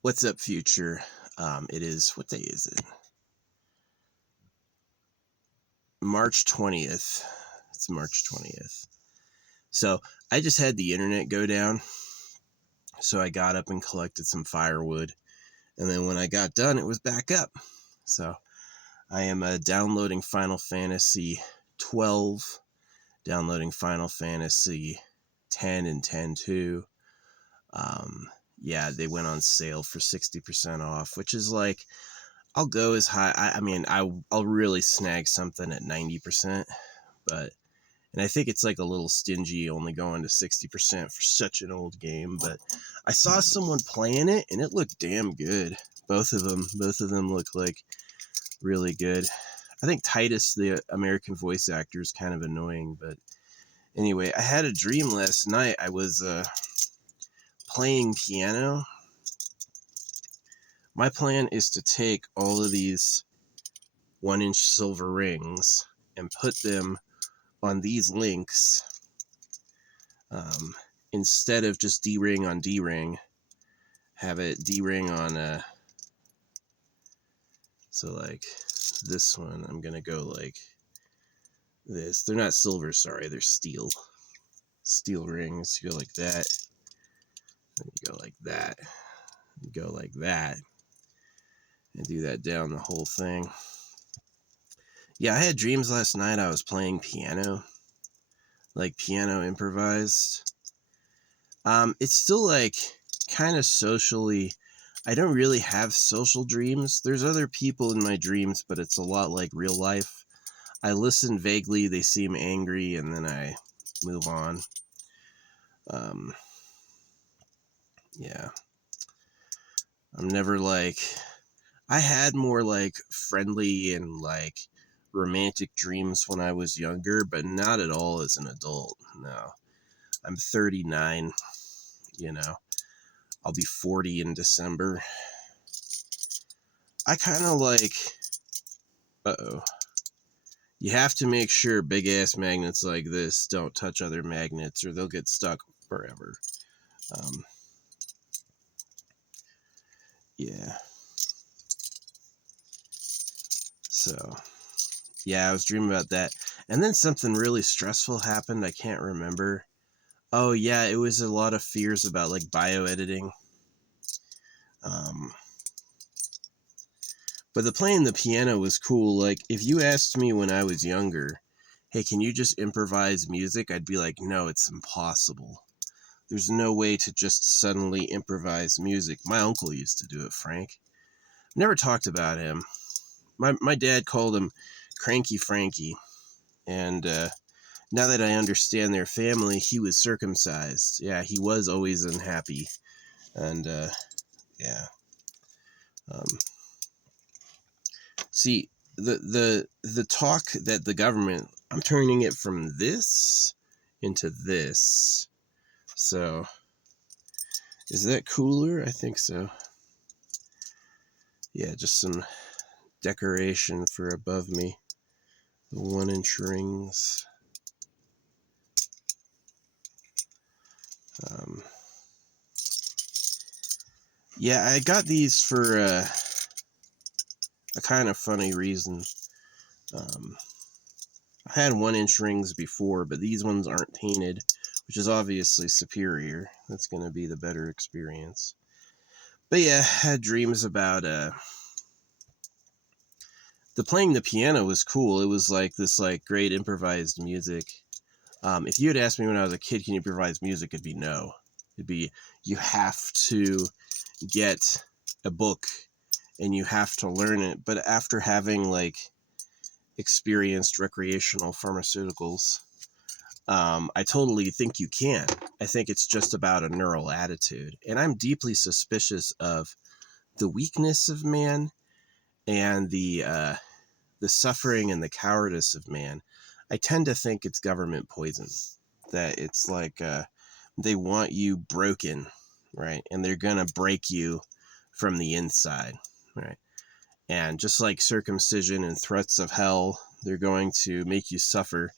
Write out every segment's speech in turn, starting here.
What's up, future? It is, what day is it? March 20th. It's March 20th. So I just had the internet go down. So I got up and collected some firewood. And then when I got done, it was back up. So I am downloading Final Fantasy 12, downloading Final Fantasy 10 and 10-2. Yeah, they went on sale for 60% off, which is like, I'll go as high. I'll really snag something at 90%, and I think it's like a little stingy only going to 60% for such an old game. But I saw someone playing it and it looked damn good. Both of them look like really good. I think Titus, the American voice actor, is kind of annoying, but anyway, I had a dream last night. I was playing piano. My plan is to take all of these 1-inch silver rings and put them on these links, instead of just D-ring on D-ring, have it D-ring on so like this one, I'm gonna go like this. They're not silver, sorry, they're steel rings. You go like that, and you go like that, you go like that, and do that down the whole thing. Yeah, I had dreams last night. I was playing piano, like piano improvised. It's still like kind of socially, I don't really have social dreams. There's other people in my dreams, but it's a lot like real life. I listen vaguely, they seem angry, and then I move on. Yeah. I'm never like, I had more like friendly and like romantic dreams when I was younger, but not at all as an adult. No. I'm 39, I'll be 40 in December. I kind of like, you have to make sure big ass magnets like this don't touch other magnets or they'll get stuck forever. Yeah. So, yeah, I was dreaming about that. And then something really stressful happened. I can't remember. Oh, yeah, it was a lot of fears about like bioediting. But playing the piano was cool. Like, if you asked me when I was younger, hey, can you just improvise music? I'd be like, no, it's impossible. There's no way to just suddenly improvise music. My uncle used to do it, Frank. Never talked about him. My dad called him Cranky Frankie. And now that I understand their family, he was circumcised. Yeah, he was always unhappy. And, yeah. See, the talk that the government, I'm turning it from this into this. So, is that cooler? I think so. Yeah, just some decoration for above me. The 1-inch rings. Yeah, I got these for a kind of funny reason. I had 1-inch rings before, but these ones aren't painted, which is obviously superior. That's going to be the better experience. But yeah, I had dreams about playing the piano was cool. It was like this like great improvised music. If you had asked me when I was a kid, can you improvise music? It'd be no. It'd be, you have to get a book and you have to learn it. But after having like experienced recreational pharmaceuticals, I totally think you can. I think it's just about a neural attitude. And I'm deeply suspicious of the weakness of man and the suffering and the cowardice of man. I tend to think it's government poison. That it's like they want you broken, right? And they're going to break you from the inside, right? And just like circumcision and threats of hell, they're going to make you suffer.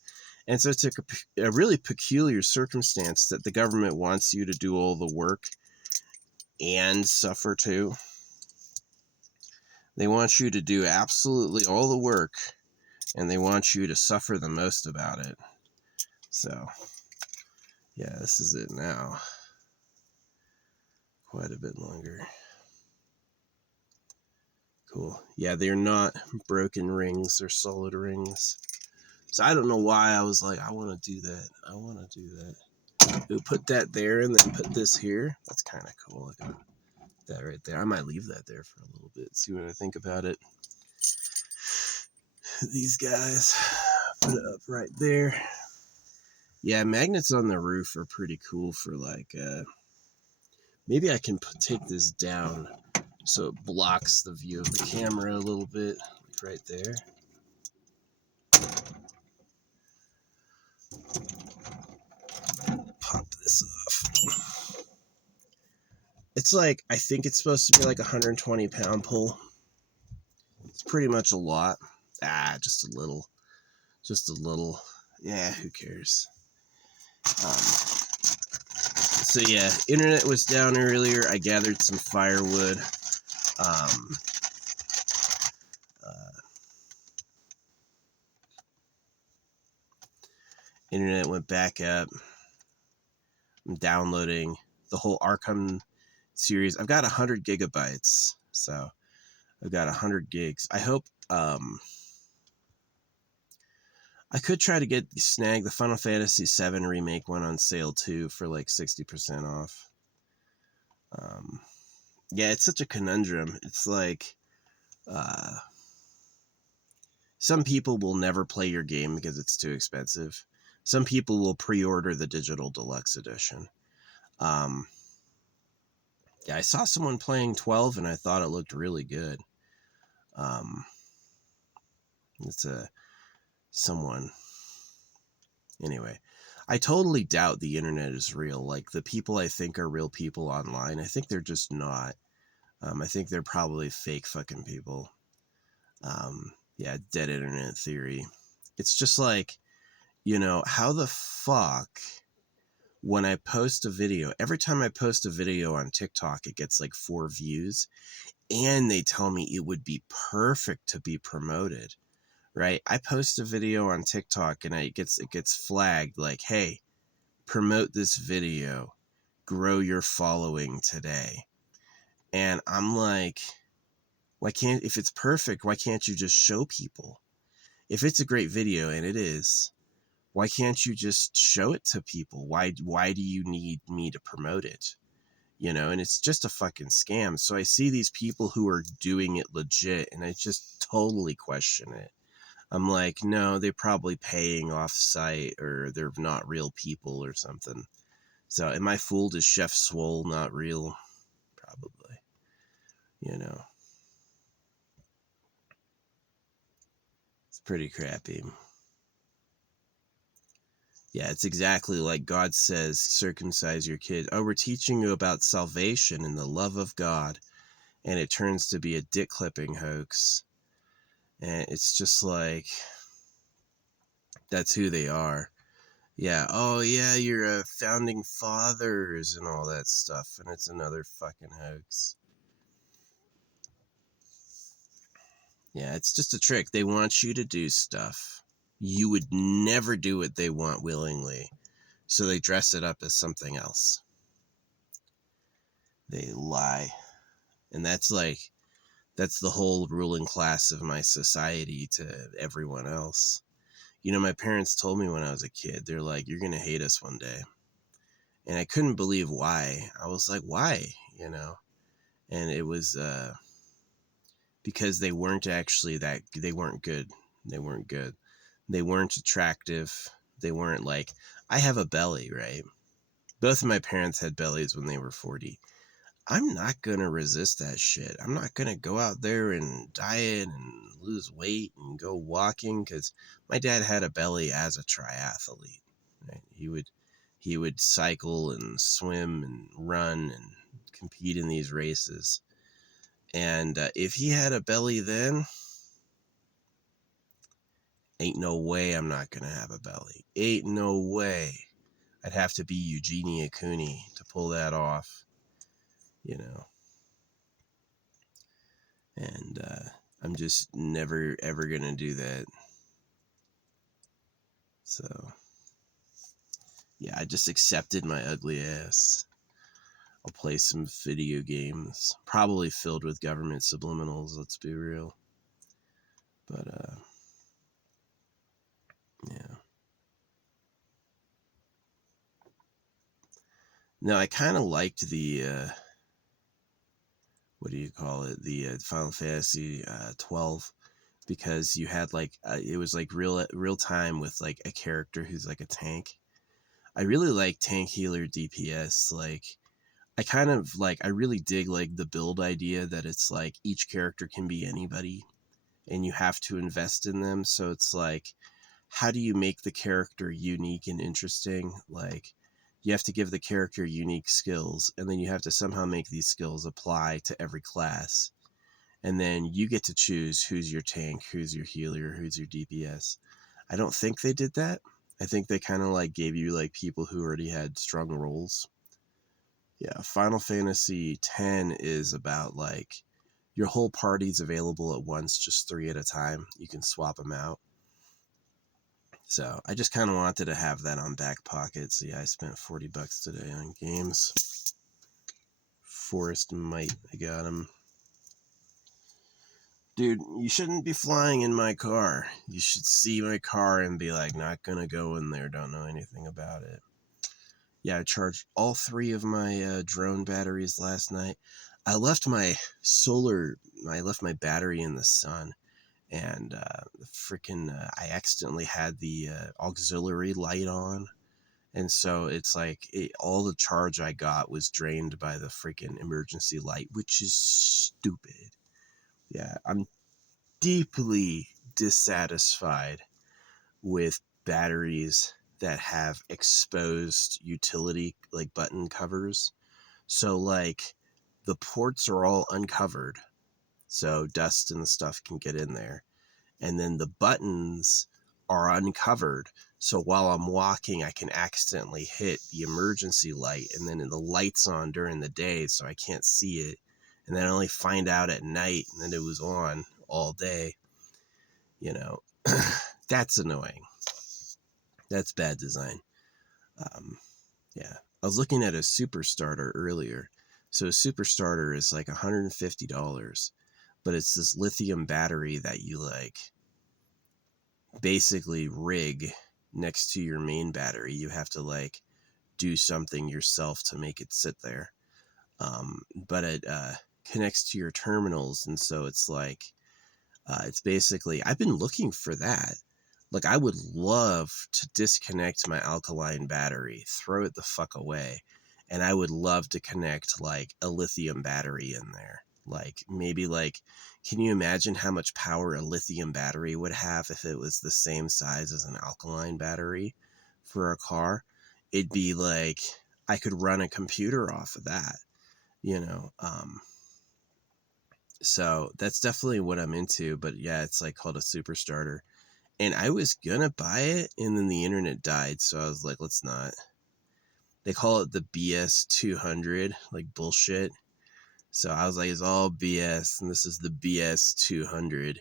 And so it's a really peculiar circumstance that the government wants you to do all the work and suffer too. They want you to do absolutely all the work, and they want you to suffer the most about it. So, yeah, this is it now. Quite a bit longer. Cool. Yeah, they're not broken rings, they're solid rings. So I don't know why I was like, I want to do that. I want to do that. Ooh, put that there and then put this here. That's kind of cool. I got that right there. I might leave that there for a little bit, see what I think about it. These guys, put it up right there. Yeah, magnets on the roof are pretty cool for like, maybe I can take this down so it blocks the view of the camera a little bit, like right there. Pop this off. It's like, I think it's supposed to be like a 120-pound pull. It's pretty much a lot. Just a little. Just a little. Yeah, who cares? So yeah, internet was down earlier. I gathered some firewood. Internet went back up. I'm downloading the whole Arkham series. I've got 100 gigabytes, so I've got 100 gigs. I hope I could try to snag the Final Fantasy VII Remake one on sale too for like 60% off. Yeah, it's such a conundrum. It's like some people will never play your game because it's too expensive. Some people will pre-order the digital deluxe edition. Yeah, I saw someone playing 12 and I thought it looked really good. It's someone. Anyway, I totally doubt the internet is real. Like the people I think are real people online, I think they're just not. I think they're probably fake fucking people. Yeah, dead internet theory. It's just like, how the fuck when I post a video, every time I post a video on TikTok, it gets like 4 views and they tell me it would be perfect to be promoted, right? I post a video on TikTok and it gets flagged like, hey, promote this video, grow your following today. And I'm like, if it's perfect, why can't you just show people? If it's a great video, and it is, why can't you just show it to people? Why do you need me to promote it? And it's just a fucking scam. So I see these people who are doing it legit and I just totally question it. I'm like, no, they're probably paying off site or they're not real people or something. So am I fooled? Is Chef Swole not real? Probably. It's pretty crappy. Yeah, it's exactly like God says, circumcise your kid. Oh, we're teaching you about salvation and the love of God. And it turns to be a dick clipping hoax. And it's just like, that's who they are. Yeah, oh yeah, you're founding fathers and all that stuff. And it's another fucking hoax. Yeah, it's just a trick. They want you to do stuff. You would never do what they want willingly. So they dress it up as something else. They lie. And that's the whole ruling class of my society to everyone else. My parents told me when I was a kid, they're like, you're going to hate us one day. And I couldn't believe why. I was like, why? And it was because they weren't they weren't good. They weren't good. They weren't attractive. They weren't like, I have a belly, right? Both of my parents had bellies when they were 40. I'm not going to resist that shit. I'm not going to go out there and diet and lose weight and go walking because my dad had a belly as a triathlete. Right? He would cycle and swim and run and compete in these races. And if he had a belly then, ain't no way I'm not going to have a belly. Ain't no way. I'd have to be Eugenia Cooney to pull that off. you know, and I'm just never ever gonna do that. So yeah, I just accepted my ugly ass. I'll play some video games, probably filled with government subliminals, let's be real. But yeah. No, I kind of liked the what do you call it? The Final Fantasy 12, because you had like it was like real time with like a character who's like a tank. I really like tank healer DPS. Like I really dig like the build idea that it's like each character can be anybody and you have to invest in them. So it's like, how do you make the character unique and interesting? Like, you have to give the character unique skills, and then you have to somehow make these skills apply to every class. And then you get to choose who's your tank, who's your healer, who's your DPS. I don't think they did that. I think they kind of like gave you like people who already had strong roles. Yeah, Final Fantasy X is about like your whole party's available at once, just 3 at a time. You can swap them out. So I just kind of wanted to have that on back pocket. So yeah, I spent $40 today on games. Forest Might, I got him. Dude, you shouldn't be flying in my car. You should see my car and be like, not gonna go in there, don't know anything about it. Yeah, I charged all 3 of my drone batteries last night. I left my battery in the sun, and I accidentally had the auxiliary light on, and so it's like all the charge I got was drained by the freaking emergency light, which is stupid. Yeah, I'm deeply dissatisfied with batteries that have exposed utility like button covers. So like the ports are all uncovered, so dust and stuff can get in there. And then the buttons are uncovered. So while I'm walking, I can accidentally hit the emergency light, and then the light's on during the day, so I can't see it. And then I only find out at night, and then it was on all day. You know, that's annoying. That's bad design. Um, yeah. I was looking at a super starter earlier. So a super starter is like $150, but it's this lithium battery that you like basically rig next to your main battery. You have to like do something yourself to make it sit there. But it connects to your terminals, and so it's like it's basically, I've been looking for that. Like, I would love to disconnect my alkaline battery, throw it the fuck away, and I would love to connect like a lithium battery in there. Like, maybe like, can you imagine how much power a lithium battery would have if it was the same size as an alkaline battery for a car? It'd be like, I could run a computer off of that, you know? So that's definitely what I'm into, but yeah, it's like called a super starter. And I was gonna buy it, and then the internet died, so I was like, let's not. They call it the BS 200, like bullshit. So I was like, it's all BS, and this is the BS 200.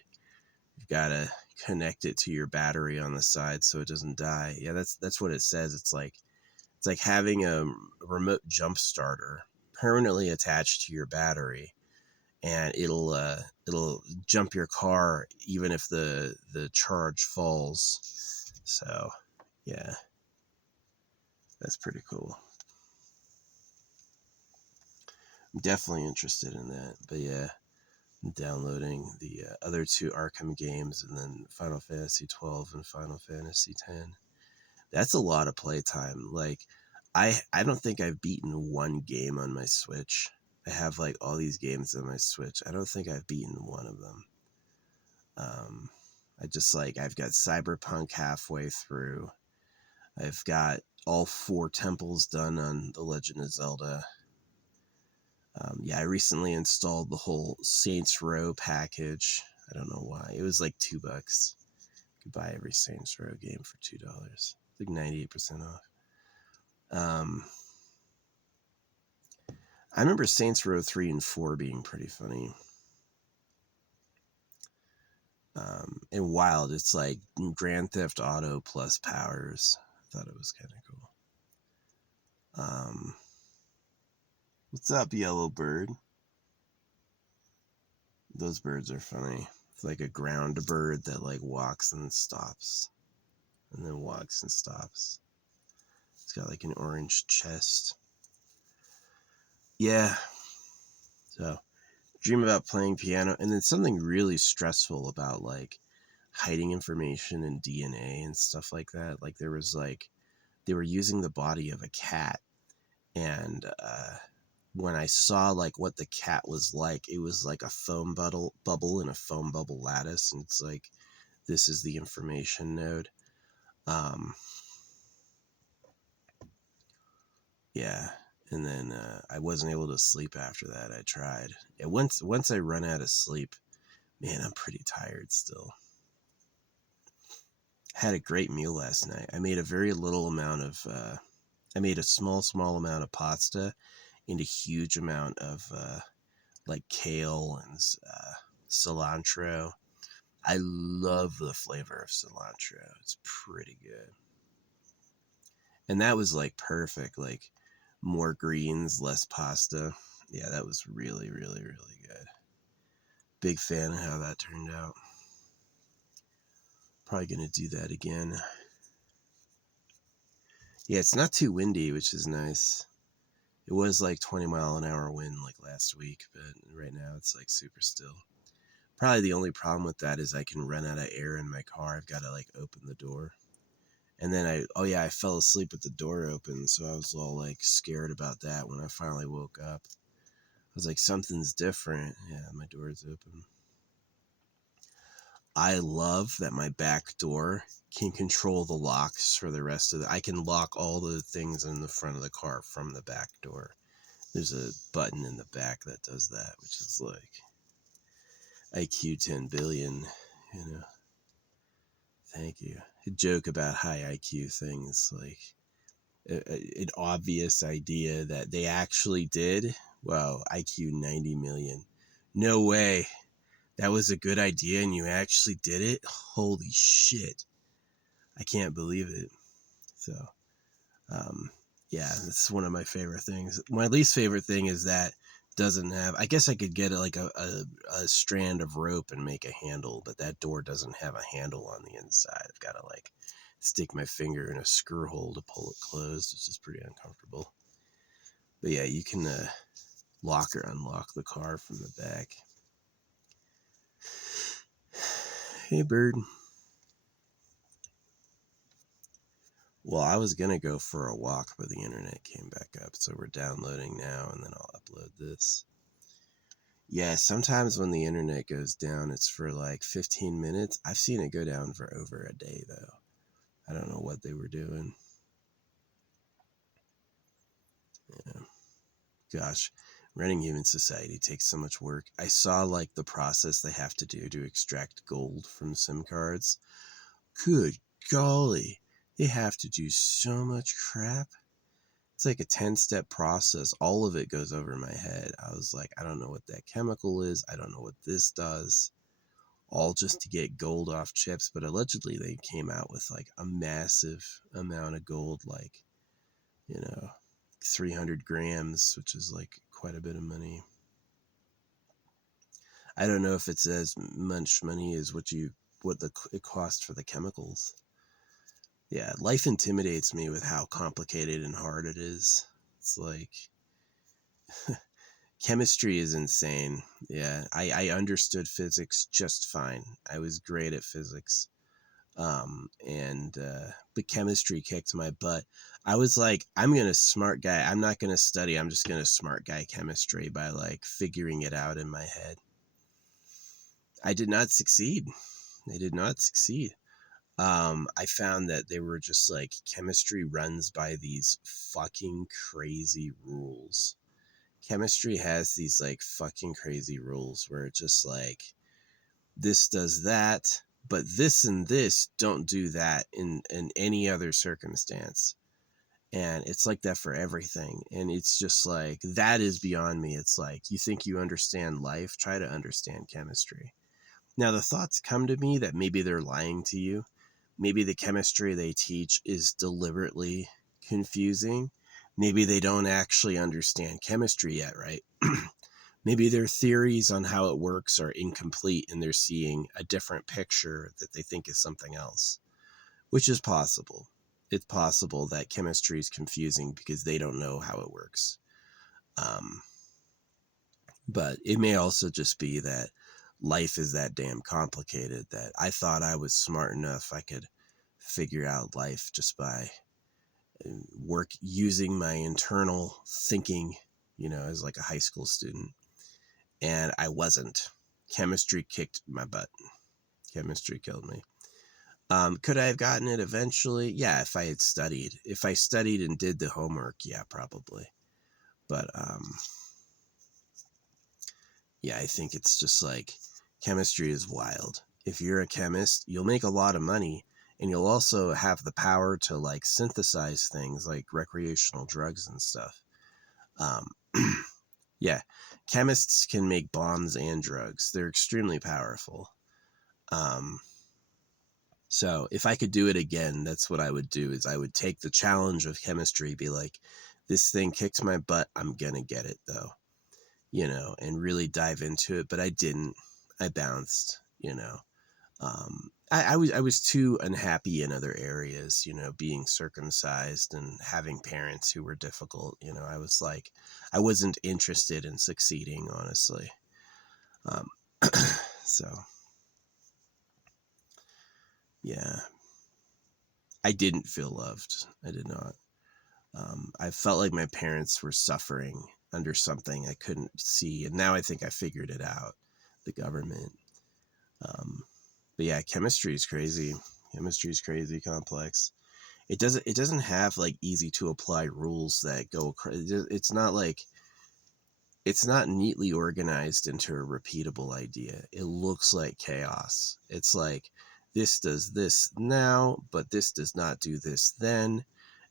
You've gotta connect it to your battery on the side so it doesn't die. Yeah, that's what it says. It's like having a remote jump starter permanently attached to your battery, and it'll jump your car even if the charge falls. So yeah, that's pretty cool. I'm definitely interested in that. But yeah, I'm downloading the other 2 Arkham games, and then Final Fantasy 12 and Final Fantasy 10. That's a lot of playtime. Like, I don't think I've beaten one game on my Switch. I have like all these games on my Switch. I don't think I've beaten one of them. Um, I've got Cyberpunk halfway through. I've got all 4 temples done on The Legend of Zelda. Yeah, I recently installed the whole Saints Row package. I don't know why. It was like $2. You could buy every Saints Row game for $2. Like 98% off. Um, I remember Saints Row 3 and 4 being pretty funny. And wild, it's like Grand Theft Auto plus powers. I thought it was kind of cool. What's up, yellow bird? Those birds are funny. It's like a ground bird that like walks and stops, and then walks and stops. It's got like an orange chest. Yeah. So dream about playing piano, and then something really stressful about like hiding information in DNA and stuff like that. Like there was like they were using the body of a cat, and when I saw like what the cat was like, it was like a foam bubble in a foam bubble lattice, and it's like this is the information node. Um, yeah, and then I wasn't able to sleep after that. I tried. Once I run out of sleep, man, I'm pretty tired still. Had a great meal last night. I made a very little amount of. I made a small amount of pasta and a huge amount of like kale and cilantro. I love the flavor of cilantro. It's pretty good. And that was like perfect. Like more greens, less pasta. Yeah, that was really, really, really good. Big fan of how that turned out. Probably going to do that again. Yeah, it's not too windy, which is nice. It was like 20-mile-an-hour wind like last week, but right now it's like super still. Probably the only problem with that is I can run out of air in my car. I've got to like open the door. And then I fell asleep with the door open, so I was all like scared about that when I finally woke up. I was like, something's different. Yeah, my door's open. I love that my back door can control the locks for the rest of I can lock all the things in the front of the car from the back door. There's a button in the back that does that, which is like IQ 10 billion, you know. Thank you. A joke about high IQ things, like an obvious idea that they actually did. Wow, IQ 90 million. No way. That was a good idea and you actually did it? Holy shit. I can't believe it. So, um, yeah, that's one of my favorite things. My least favorite thing is that doesn't have, I guess I could get like a strand of rope and make a handle, but that door doesn't have a handle on the inside. I've got to like stick my finger in a screw hole to pull it closed, which is pretty uncomfortable. But yeah, you can lock or unlock the car from the back. Hey, bird. Well, I was going to go for a walk, but the internet came back up, so we're downloading now, and then I'll upload this. Yeah, sometimes when the internet goes down, it's for like 15 minutes. I've seen it go down for over a day, though. I don't know what they were doing. Yeah. Gosh, running human society takes so much work. I saw like the process they have to do to extract gold from SIM cards. Good golly, they have to do so much crap. It's like a 10-step process. All of it goes over my head. I was like, I don't know what that chemical is. I don't know what this does. All just to get gold off chips. But allegedly they came out with like a massive amount of gold, like, 300 grams, which is like quite a bit of money. I don't know if it's as much money as what it cost for the chemicals. Yeah, life intimidates me with how complicated and hard it is. It's like chemistry is insane. Yeah, I understood physics just fine. I was great at physics. But chemistry kicked my butt. I was like, I'm gonna smart guy. I'm not gonna study. I'm just gonna smart guy chemistry by like figuring it out in my head. I did not succeed. I did not succeed. I found that they were just like chemistry runs by these fucking crazy rules. Chemistry has these like fucking crazy rules where it's just like this does that, but this and this don't do that in any other circumstance. And it's like that for everything. And it's just like, that is beyond me. It's like, you think you understand life, try to understand chemistry. Now, the thoughts come to me that maybe they're lying to you. Maybe the chemistry they teach is deliberately confusing. Maybe they don't actually understand chemistry yet, right? Maybe their theories on how it works are incomplete and they're seeing a different picture that they think is something else, which is possible. It's possible that chemistry is confusing because they don't know how it works. Um, but it may also just be that life is that damn complicated that I thought I was smart enough I could figure out life just by work using my internal thinking, as like a high school student. And I wasn't. Chemistry kicked my butt. Chemistry killed me. Could I have gotten it eventually? Yeah, if I had studied. If I studied and did the homework, yeah, probably. But yeah, I think it's just like chemistry is wild. If you're a chemist, you'll make a lot of money and you'll also have the power to like synthesize things like recreational drugs and stuff. Um, yeah, chemists can make bombs and drugs. They're extremely powerful. Um, So if I could do it again, that's what I would do is I would take the challenge of chemistry, be like, this thing kicked my butt. I'm going to get it though, and really dive into it. But I didn't. I bounced. I was too unhappy in other areas, being circumcised and having parents who were difficult. I was like, I wasn't interested in succeeding, honestly. Um, so yeah, I didn't feel loved. I did not. I felt like my parents were suffering under something I couldn't see, and now I think I figured it out. The government. Um, but yeah, chemistry is crazy. Chemistry is crazy complex. It doesn't have like easy to apply rules that go. It's not like it's not neatly organized into a repeatable idea. It looks like chaos. It's like this does this now, but this does not do this then.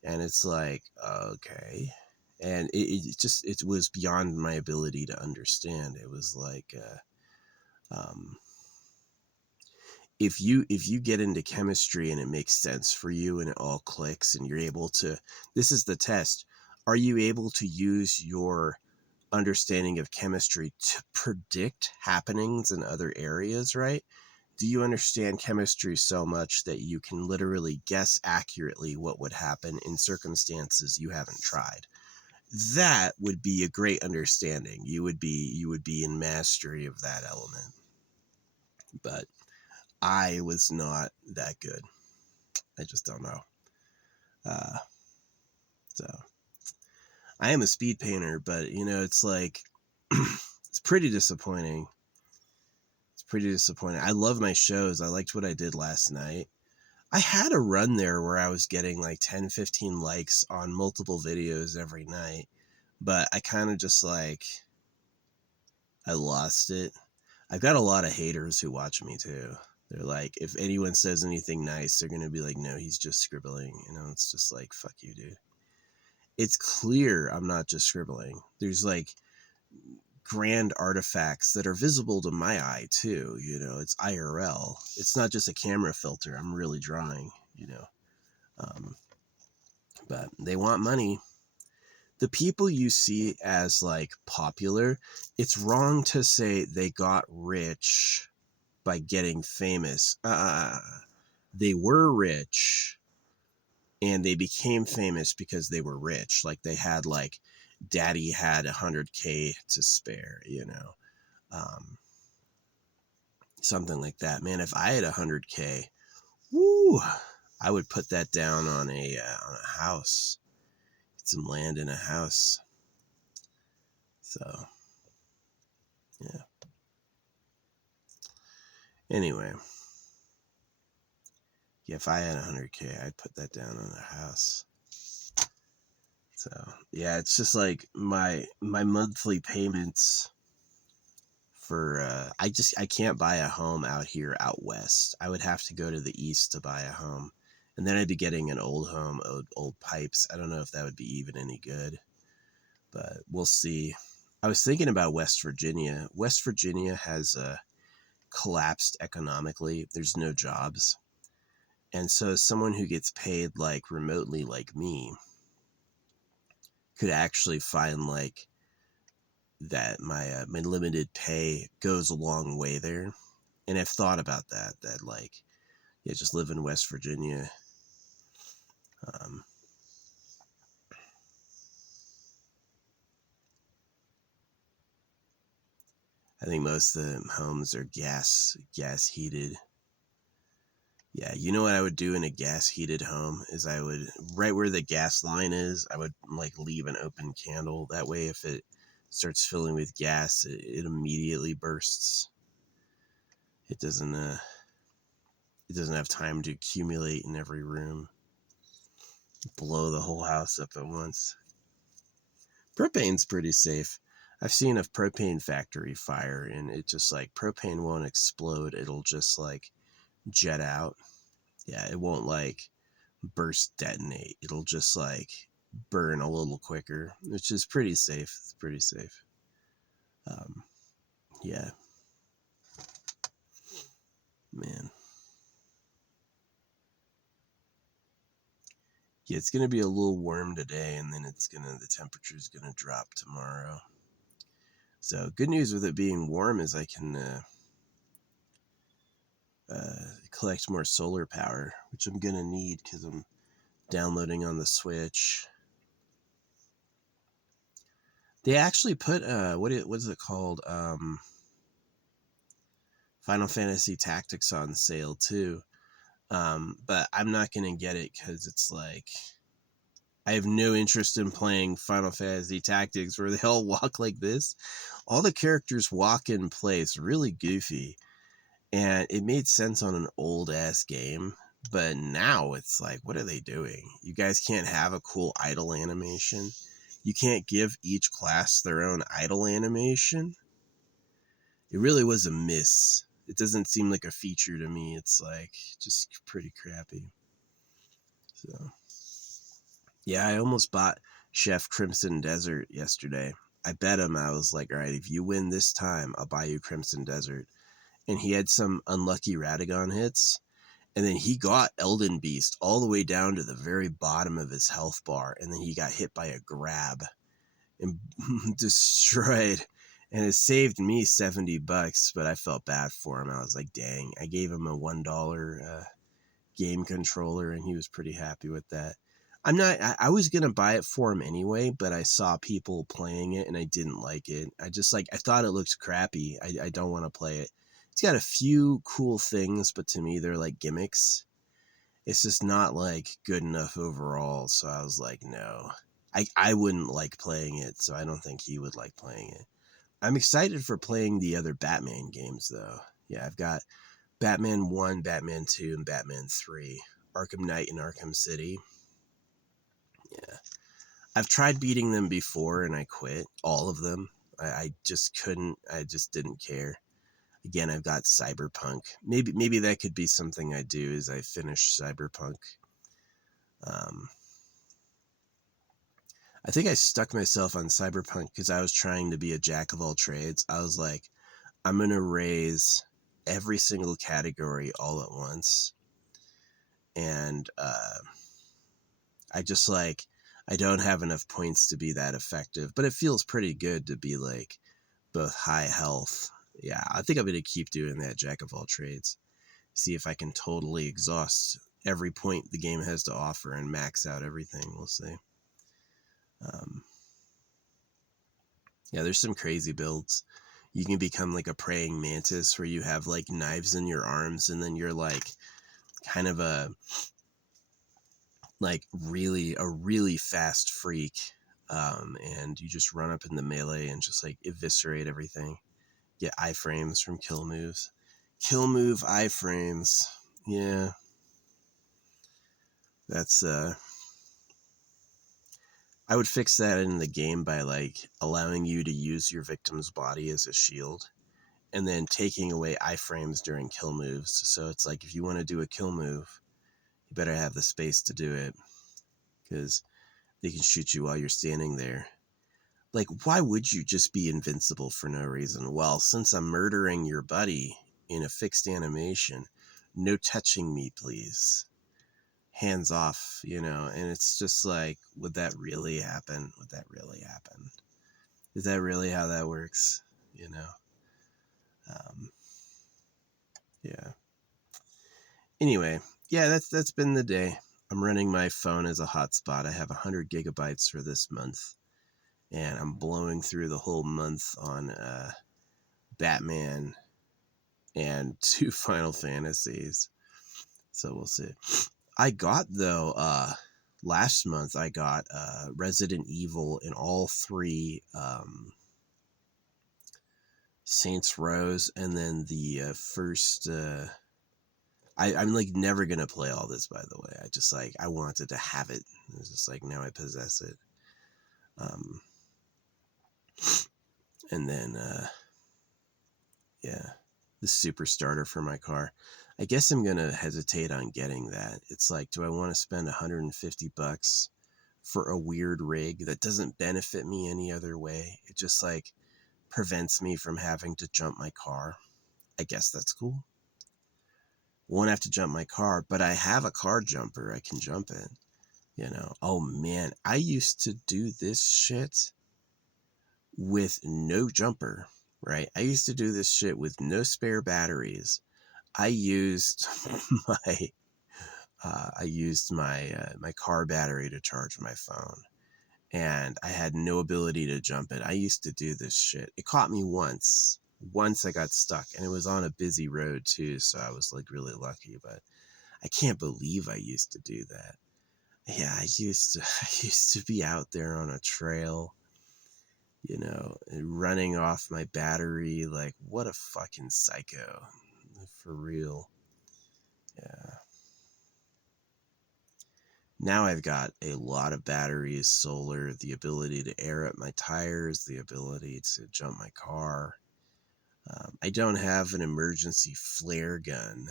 And it's like, okay. And it was beyond my ability to understand. It was like, if you get into chemistry and it makes sense for you and it all clicks and you're able to, this is the test. Are you able to use your understanding of chemistry to predict happenings in other areas, right? Do you understand chemistry so much that you can literally guess accurately what would happen in circumstances you haven't tried? That would be a great understanding. You would be in mastery of that element. But I was not that good. I just don't know. Uh, so I am a speed painter, but it's like it's pretty disappointing. It's pretty disappointing. I love my shows. I liked what I did last night. I had a run there where I was getting like 10, 15 likes on multiple videos every night, but I kind of just like, I lost it. I've got a lot of haters who watch me too. They're like, if anyone says anything nice, they're going to be like, no, he's just scribbling. It's just like, fuck you, dude. It's clear I'm not just scribbling. There's like grand artifacts that are visible to my eye too. It's IRL. It's not just a camera filter. I'm really drawing. Um, but they want money. The people you see as like popular, it's wrong to say they got rich by getting famous. They were rich and they became famous because they were rich. Like they had like daddy had 100K to spare. Um, Something like that. Man, if I had 100K, woo, I would put that down on a house. Get some land in a house. So, yeah. Anyway, yeah, if I had 100K, I'd put that down on a house. So, yeah, it's just like my monthly payments for I can't buy a home out here out west. I would have to go to the east to buy a home. And then I'd be getting an old home, old pipes. I don't know if that would be even any good, but we'll see. I was thinking about West Virginia. West Virginia has collapsed economically. There's no jobs. And so someone who gets paid like remotely like me could actually find like that my limited pay goes a long way there. And I've thought about that like, yeah, just live in West Virginia. Um, I think most of the homes are gas heated. Yeah, you know what I would do in a gas heated home is I would, right where the gas line is, I would like leave an open candle. That way if it starts filling with gas, it immediately bursts. It doesn't have time to accumulate in every room, blow the whole house up at once. Propane's pretty safe. I've seen a propane factory fire and it just like propane won't explode. It'll just like jet out. Yeah, it won't like burst detonate. It'll just like burn a little quicker, which is pretty safe. It's pretty safe. Um, yeah, man. Yeah, it's gonna be a little warm today, and then the temperature's gonna drop tomorrow. So good news with it being warm is I can collect more solar power, which I'm gonna need because I'm downloading on the Switch. They actually put what is it called? Final Fantasy Tactics on sale too. But I'm not gonna get it because it's like I have no interest in playing Final Fantasy Tactics where they all walk like this. All the characters walk in place really goofy, and it made sense on an old ass game. But now it's like, what are they doing? You guys can't have a cool idle animation. You can't give each class their own idle animation. It really was a miss. It doesn't seem like a feature to me. It's like just pretty crappy. So yeah, I almost bought Chef Crimson Desert yesterday. I bet him, I was like, all right, if you win this time, I'll buy you Crimson Desert. And he had some unlucky Radagon hits. And then he got Elden Beast all the way down to the very bottom of his health bar. And then he got hit by a grab and destroyed. And it saved me $70, but I felt bad for him. I was like, dang, I gave him a $1 game controller and he was pretty happy with that. I was going to buy it for him anyway, but I saw people playing it and I didn't like it. I thought it looked crappy. I don't want to play it. It's got a few cool things, but to me, they're like gimmicks. It's just not like good enough overall. So I was like, no, I wouldn't like playing it. So I don't think he would like playing it. I'm excited for playing the other Batman games though. Yeah, I've got Batman 1, Batman 2, and Batman 3. Arkham Knight and Arkham City. Yeah. I've tried beating them before and I quit. All of them. I just couldn't. I just didn't care. Again, I've got Cyberpunk. Maybe that could be something I do is I finish Cyberpunk. Um, I think I stuck myself on Cyberpunk because I was trying to be a jack of all trades. I was like, I'm going to raise every single category all at once. And I just like, I don't have enough points to be that effective, but it feels pretty good to be like both high health. Yeah, I think I'm going to keep doing that jack of all trades. See if I can totally exhaust every point the game has to offer and max out everything. We'll see. Um, yeah, there's some crazy builds. You can become like a praying mantis where you have like knives in your arms and then you're like kind of a really fast freak. And you just run up in the melee and just like eviscerate everything. Get iframes from kill moves. Kill move iframes. Yeah. That's I would fix that in the game by like allowing you to use your victim's body as a shield and then taking away iframes during kill moves. So it's like if you want to do a kill move, You better have the space to do it, because they can shoot you while you're standing there. Like, why would you just be invincible for no reason? Well, since I'm murdering your buddy in a fixed animation, no touching me, please. Hands off, and it's just like, would that really happen? Would that really happen? Is that really how that works? Um, yeah. Anyway, yeah, that's been the day. I'm running my phone as a hotspot. I have 100 gigabytes for this month, and I'm blowing through the whole month on Batman and 2 Final Fantasies. So we'll see. I got, though, last month I got Resident Evil in all 3 Saints Rows, and then the first I'm like never gonna play all this, by the way. I just like, I wanted to have it. It's just like, now I possess it. And then yeah, the super starter for my car. I guess I'm gonna hesitate on getting that. It's like, do I want to spend $150 for a weird rig that doesn't benefit me any other way? It just like prevents me from having to jump my car. I guess that's cool. Won't have to jump my car, but I have a car jumper. I can jump it. Oh man, I used to do this shit with no jumper, right? I used to do this shit with no spare batteries. I used my my car battery to charge my phone, and I had no ability to jump it. I used to do this shit. It caught me once. Once I got stuck, and it was on a busy road too, so I was like really lucky, but I can't believe I used to do that. Yeah, I used to be out there on a trail, running off my battery. Like, what a fucking psycho. For real. Yeah. Now I've got a lot of batteries, solar, the ability to air up my tires, the ability to jump my car. I don't have an emergency flare gun.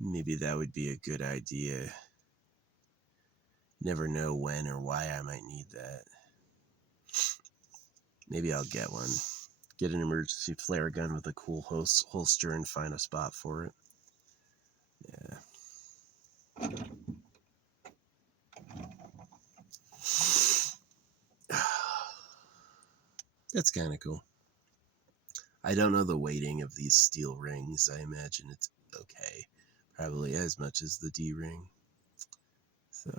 Maybe that would be a good idea. Never know when or why I might need that. Maybe I'll get one. Get an emergency flare gun with a cool holster and find a spot for it. Yeah. That's kind of cool. I don't know the weighting of these steel rings. I imagine it's okay. Probably as much as the D ring. So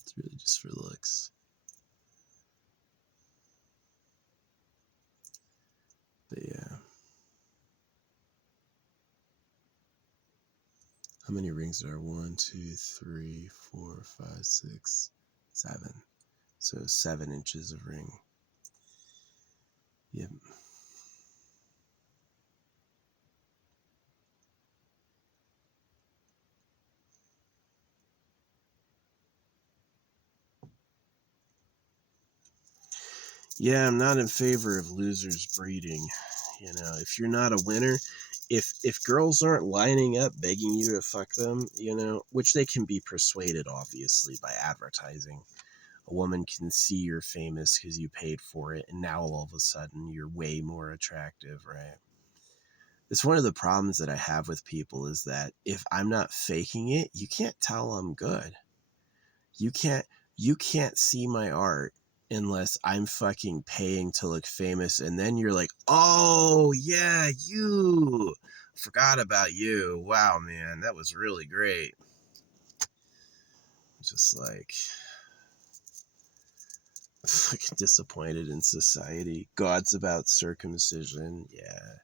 it's really just for looks. But yeah. How many rings are there? 1, 2, 3, 4, 5, 6, 7. So 7 inches of ring. Yep. Yeah, I'm not in favor of losers breeding. If you're not a winner, if girls aren't lining up begging you to fuck them, which they can be persuaded, obviously, by advertising. A woman can see you're famous because you paid for it, and now all of a sudden you're way more attractive, right? It's one of the problems that I have with people, is that if I'm not faking it, you can't tell I'm good. You can't see my art unless I'm fucking paying to look famous, and then you're like, oh yeah, you forgot about you. Wow, man, that was really great. Just like fucking disappointed in society. God's about circumcision. Yeah.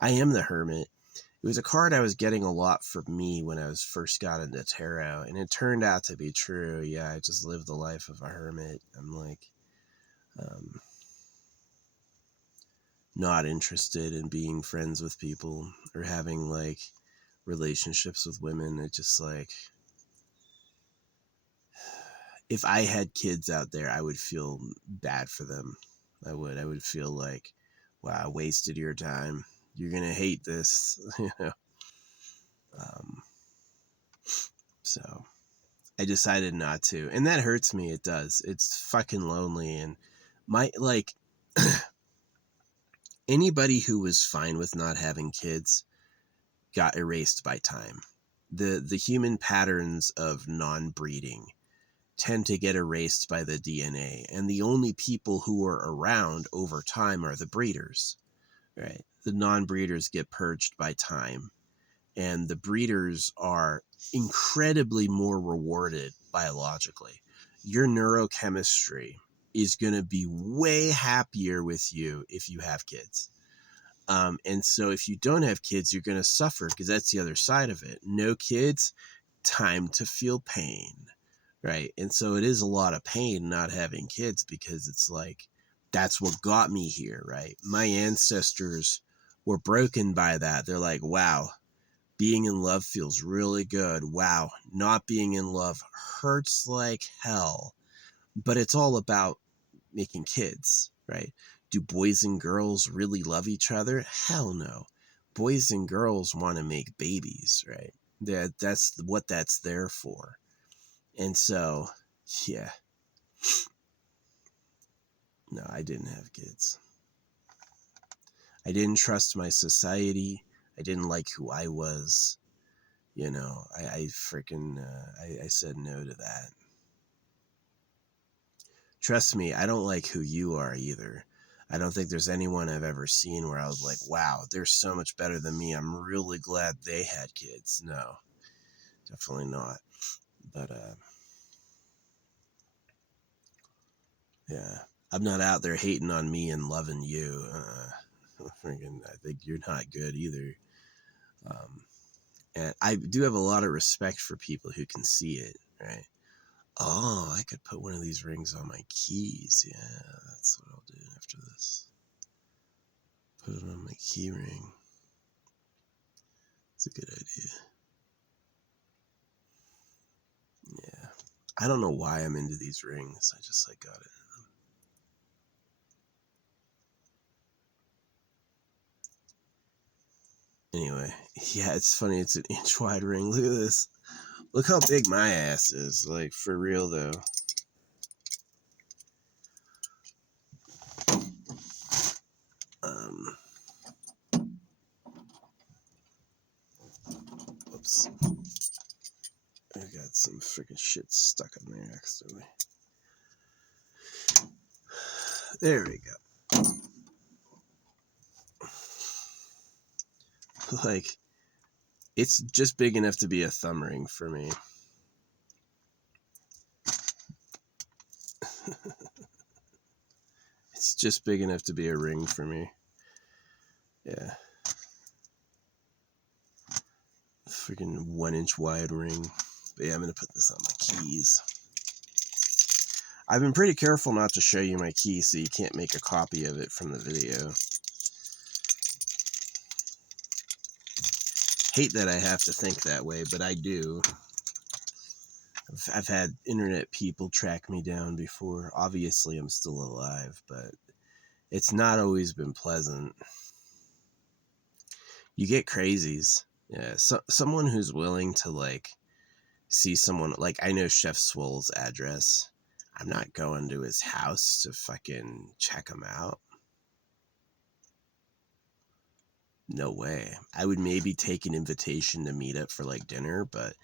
I am the hermit. It was a card I was getting a lot for me when I was first got into tarot, and it turned out to be true. Yeah, I just lived the life of a hermit. I'm like, not interested in being friends with people or having like relationships with women. It just like, if I had kids out there, I would feel bad for them. I would feel like, wow, I wasted your time. You're gonna hate this. Um, so I decided not to, and that hurts me. It does. It's fucking lonely, and my like anybody who was fine with not having kids got erased by time. The human patterns of non-breeding tend to get erased by the DNA, and the only people who are around over time are the breeders, right? The non-breeders get purged by time, and the breeders are incredibly more rewarded biologically. Your neurochemistry is going to be way happier with you if you have kids. And so if you don't have kids, you're going to suffer, because that's the other side of it. No kids, time to feel pain, right? And so it is a lot of pain not having kids, because it's like, that's what got me here, right? My ancestors were broken by that. They're like, wow, being in love feels really good. Wow, not being in love hurts like hell. But it's all about making kids, right? Do boys and girls really love each other? Hell no. Boys and girls want to make babies, right? That's what that's there for. And so, yeah. No, I didn't have kids. I didn't trust my society. I didn't like who I was. You know, I freaking, I said no to that. Trust me, I don't like who you are either. I don't think there's anyone I've ever seen where I was like, wow, they're so much better than me. I'm really glad they had kids. No, definitely not. But, yeah, I'm not out there hating on me and loving you. Freaking, I think you're not good either. And I do have a lot of respect for people who can see it, right? Oh, I could put one of these rings on my keys. Yeah, that's what I'll do after this. Put it on my key ring. It's a good idea. Yeah. I don't know why I'm into these rings. I just like got into them. Anyway, yeah, it's funny. It's an inch wide ring. Look at this. Look how big my ass is. Like, for real, though. Whoops. I got some freaking shit stuck on there accidentally. There we go. Like, it's just big enough to be a thumb ring for me. It's just big enough to be a ring for me. Yeah. Freaking 1 inch wide ring. But yeah, I'm going to put this on my keys. I've been pretty careful not to show you my key so you can't make a copy of it from the video. Hate that I have to think that way, but I do. I've had internet people track me down before. Obviously, I'm still alive, but it's not always been pleasant. You get crazies. Yeah, someone who's willing to, like, see someone, like, I know Chef Swole's address. I'm not going to his house to fucking check him out. No way. I would maybe take an invitation to meet up for, like, dinner, but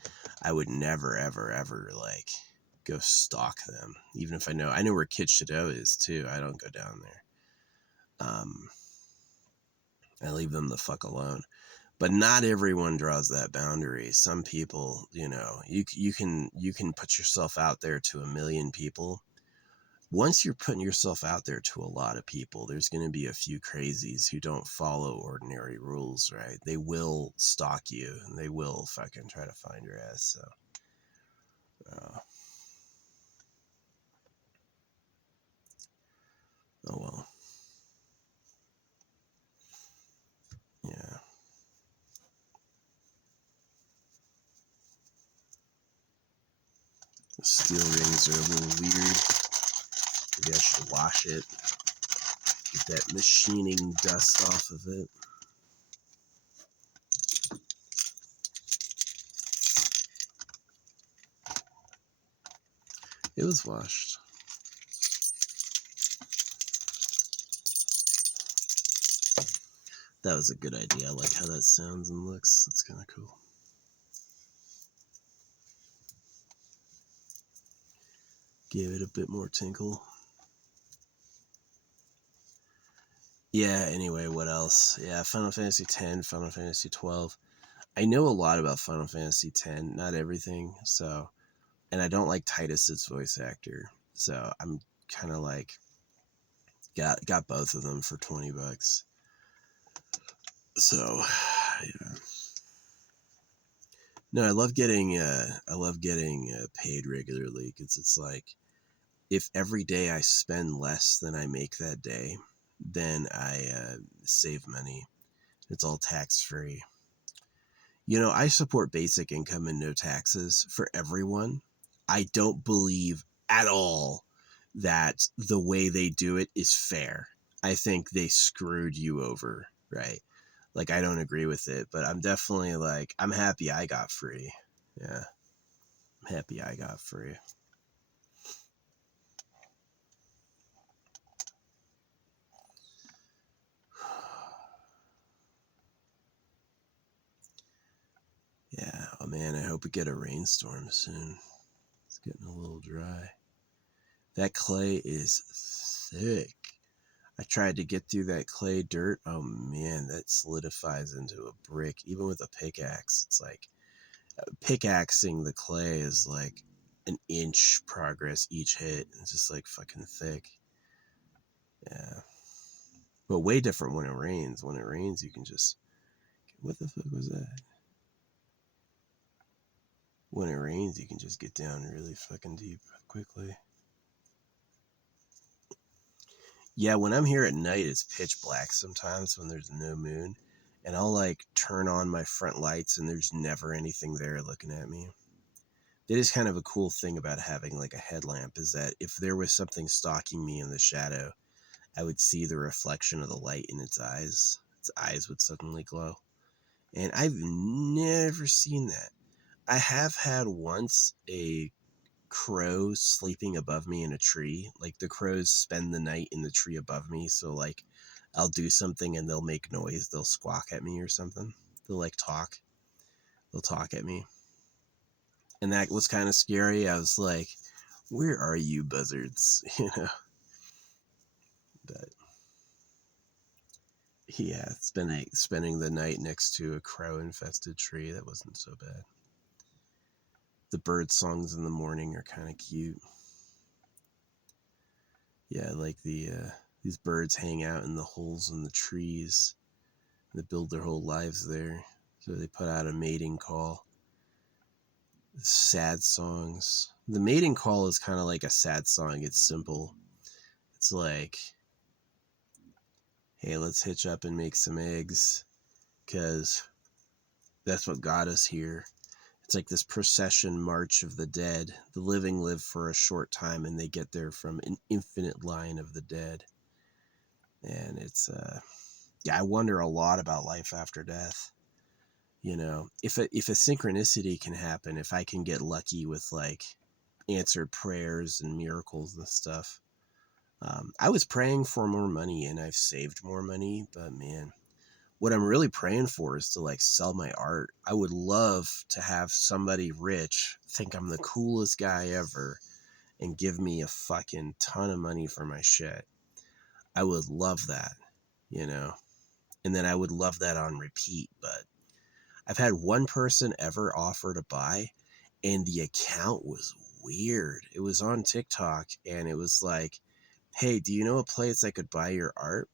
I would never, ever, ever, like, go stalk them. Even if I know where Kid Chateau is, too. I don't go down there. I leave them the fuck alone. But not everyone draws that boundary. Some people, you know, you can put yourself out there to 1 million people. Once you're putting yourself out there to a lot of people, there's going to be a few crazies who don't follow ordinary rules, right? They will stalk you, and they will fucking try to find your ass, so. Oh well. Yeah. The steel rings are a little weird. Maybe I should wash it. Get that machining dust off of it. It was washed. That was a good idea. I like how that sounds and looks. It's kind of cool. Give it a bit more tinkle. Yeah, anyway, what else? Yeah, Final Fantasy X, Final Fantasy 12. I know a lot about Final Fantasy X, not everything, so... And I don't like Titus's voice actor, so I'm kind of like... Got both of them for $20. So, yeah. No, I love getting paid regularly, because it's like, if every day I spend less than I make that day, then I save money. It's all tax-free. You know, I support basic income and no taxes for everyone. I don't believe at all that the way they do it is fair. I think they screwed you over, right? Like, I don't agree with it, but I'm definitely like, I'm happy I got free. Yeah, I'm happy I got free. Yeah, oh man, I hope we get a rainstorm soon. It's getting a little dry. That clay is thick. I tried to get through that clay dirt. Oh man, that solidifies into a brick. Even with a pickaxe, it's like pickaxing the clay is like an inch progress each hit. It's just like fucking thick. Yeah. But way different when it rains. When it rains, you can just... What the fuck was that? When it rains, you can just get down really fucking deep quickly. Yeah, when I'm here at night, it's pitch black sometimes when there's no moon. And I'll like turn on my front lights and there's never anything there looking at me. That is kind of a cool thing about having like a headlamp, is that if there was something stalking me in the shadow, I would see the reflection of the light in its eyes. Its eyes would suddenly glow. And I've never seen that. I have had once a crow sleeping above me in a tree. Like, the crows spend the night in the tree above me, so like I'll do something and they'll make noise. They'll squawk at me or something. They'll like talk. They'll talk at me. And that was kind of scary. I was like, where are you, buzzards? You know? But yeah, spending the night next to a crow infested tree, that wasn't so bad. The bird songs in the morning are kind of cute. Yeah, like these birds hang out in the holes in the trees. They build their whole lives there. So they put out a mating call. Sad songs. The mating call is kind of like a sad song. It's simple. It's like, hey, let's hitch up and make some eggs, because that's what got us here. It's like this procession march of the dead. The living live for a short time and they get there from an infinite line of the dead. And it's, yeah, I wonder a lot about life after death. You know, if a synchronicity can happen, if I can get lucky with like answered prayers and miracles and stuff. I was praying for more money and I've saved more money, but man, what I'm really praying for is to like sell my art. I would love to have somebody rich think I'm the coolest guy ever and give me a fucking ton of money for my shit. I would love that, you know, and then I would love that on repeat. But I've had one person ever offer to buy, and the account was weird. It was on TikTok and it was like, hey, do you know a place I could buy your art?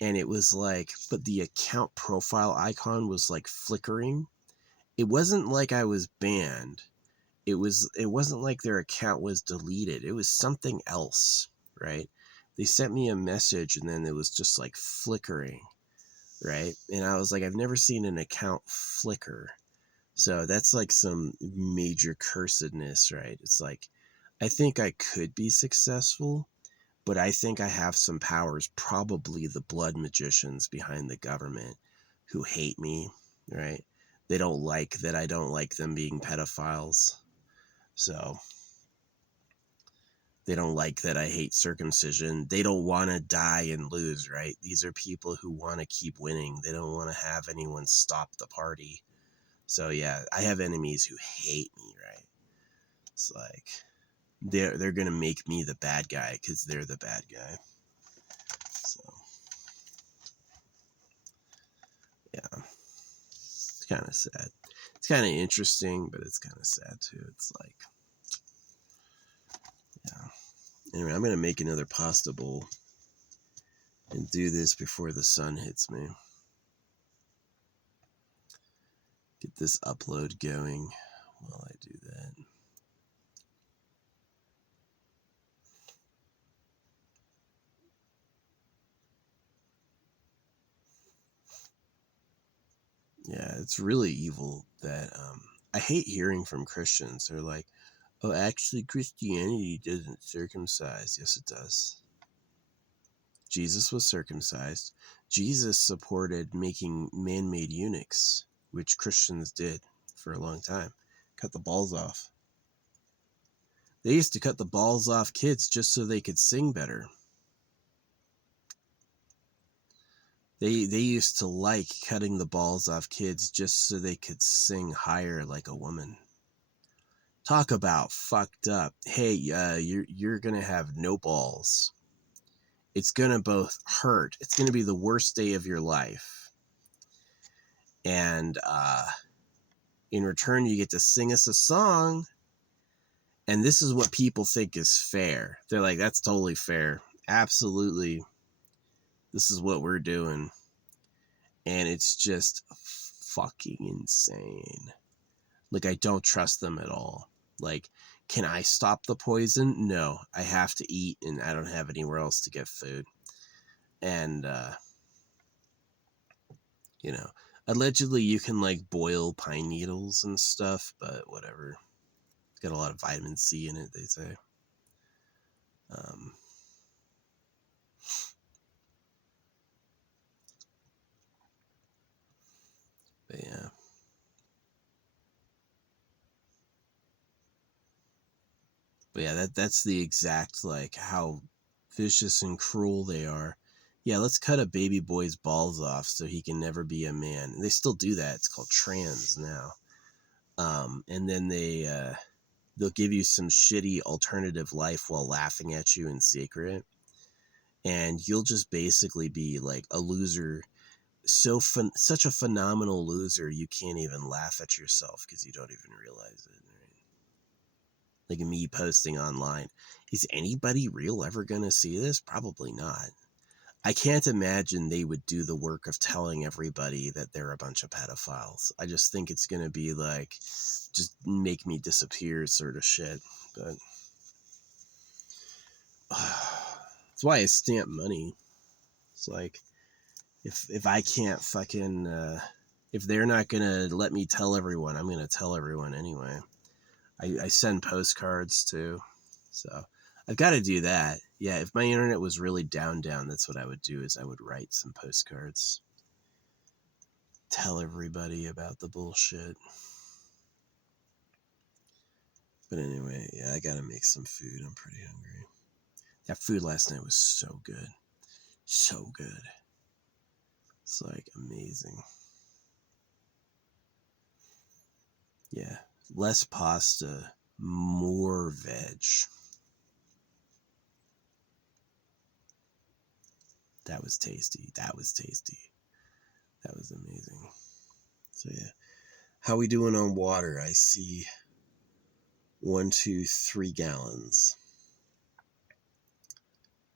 And it was like, but the account profile icon was like flickering. It wasn't like I was banned. It wasn't like their account was deleted. It was something else, right? They sent me a message and then it was just like flickering, right? And I was like, I've never seen an account flicker. So that's like some major cursedness, right? It's like, I think I could be successful, but I think I have some powers, probably the blood magicians behind the government, who hate me, right? They don't like that I don't like them being pedophiles. So They don't like that I hate circumcision. They don't want to die and lose, right? These are people who want to keep winning. They don't want to have anyone stop the party. So yeah, I have enemies who hate me, right? It's like they're gonna make me the bad guy because they're the bad guy. So yeah, it's kind of sad. It's kind of interesting, but it's kind of sad too. It's like, yeah. Anyway, I'm gonna make another pasta bowl and do this before the sun hits me. Get this upload going while I do that. Yeah, it's really evil that I hate hearing from Christians. They're like, "Oh, actually, Christianity doesn't circumcise." Yes, it does. Jesus was circumcised. Jesus supported making man-made eunuchs, which Christians did for a long time. Cut the balls off. They used to cut the balls off kids just so they could sing better. They used to like cutting the balls off kids just so they could sing higher like a woman. Talk about fucked up. Hey, you're gonna have no balls. It's gonna both hurt. It's gonna be the worst day of your life, and in return, you get to sing us a song. And this is what people think is fair. They're like, "That's totally fair. Absolutely, this is what we're doing," and it's just fucking insane. Like, I don't trust them at all. Like, can I stop the poison? No, I have to eat, and I don't have anywhere else to get food. And, you know, allegedly you can, like, boil pine needles and stuff, but whatever. It's got a lot of vitamin C in it, they say. But yeah. But yeah, that's the exact, like, how vicious and cruel they are. Yeah, let's cut a baby boy's balls off so he can never be a man. And they still do that. It's called trans now. And then they'll give you some shitty alternative life while laughing at you in secret, and you'll just basically be like a loser. Such a phenomenal loser, you can't even laugh at yourself because you don't even realize it. Like me posting online. Is anybody real ever going to see this? Probably not. I can't imagine they would do the work of telling everybody that they're a bunch of pedophiles. I just think it's going to be like, just make me disappear sort of shit. But that's why I stamp money. It's like, if I can't fucking, if they're not going to let me tell everyone, I'm going to tell everyone anyway. I send postcards too. So I've got to do that. Yeah, if my internet was really down, that's what I would do, is I would write some postcards. Tell everybody about the bullshit. But anyway, yeah, I gotta make some food. I'm pretty hungry. That food last night was so good. So good. It's like amazing. Yeah. Less pasta, more veg. That was tasty. That was tasty. That was amazing. So yeah. How we doing on water? I see 1, 2, 3 gallons.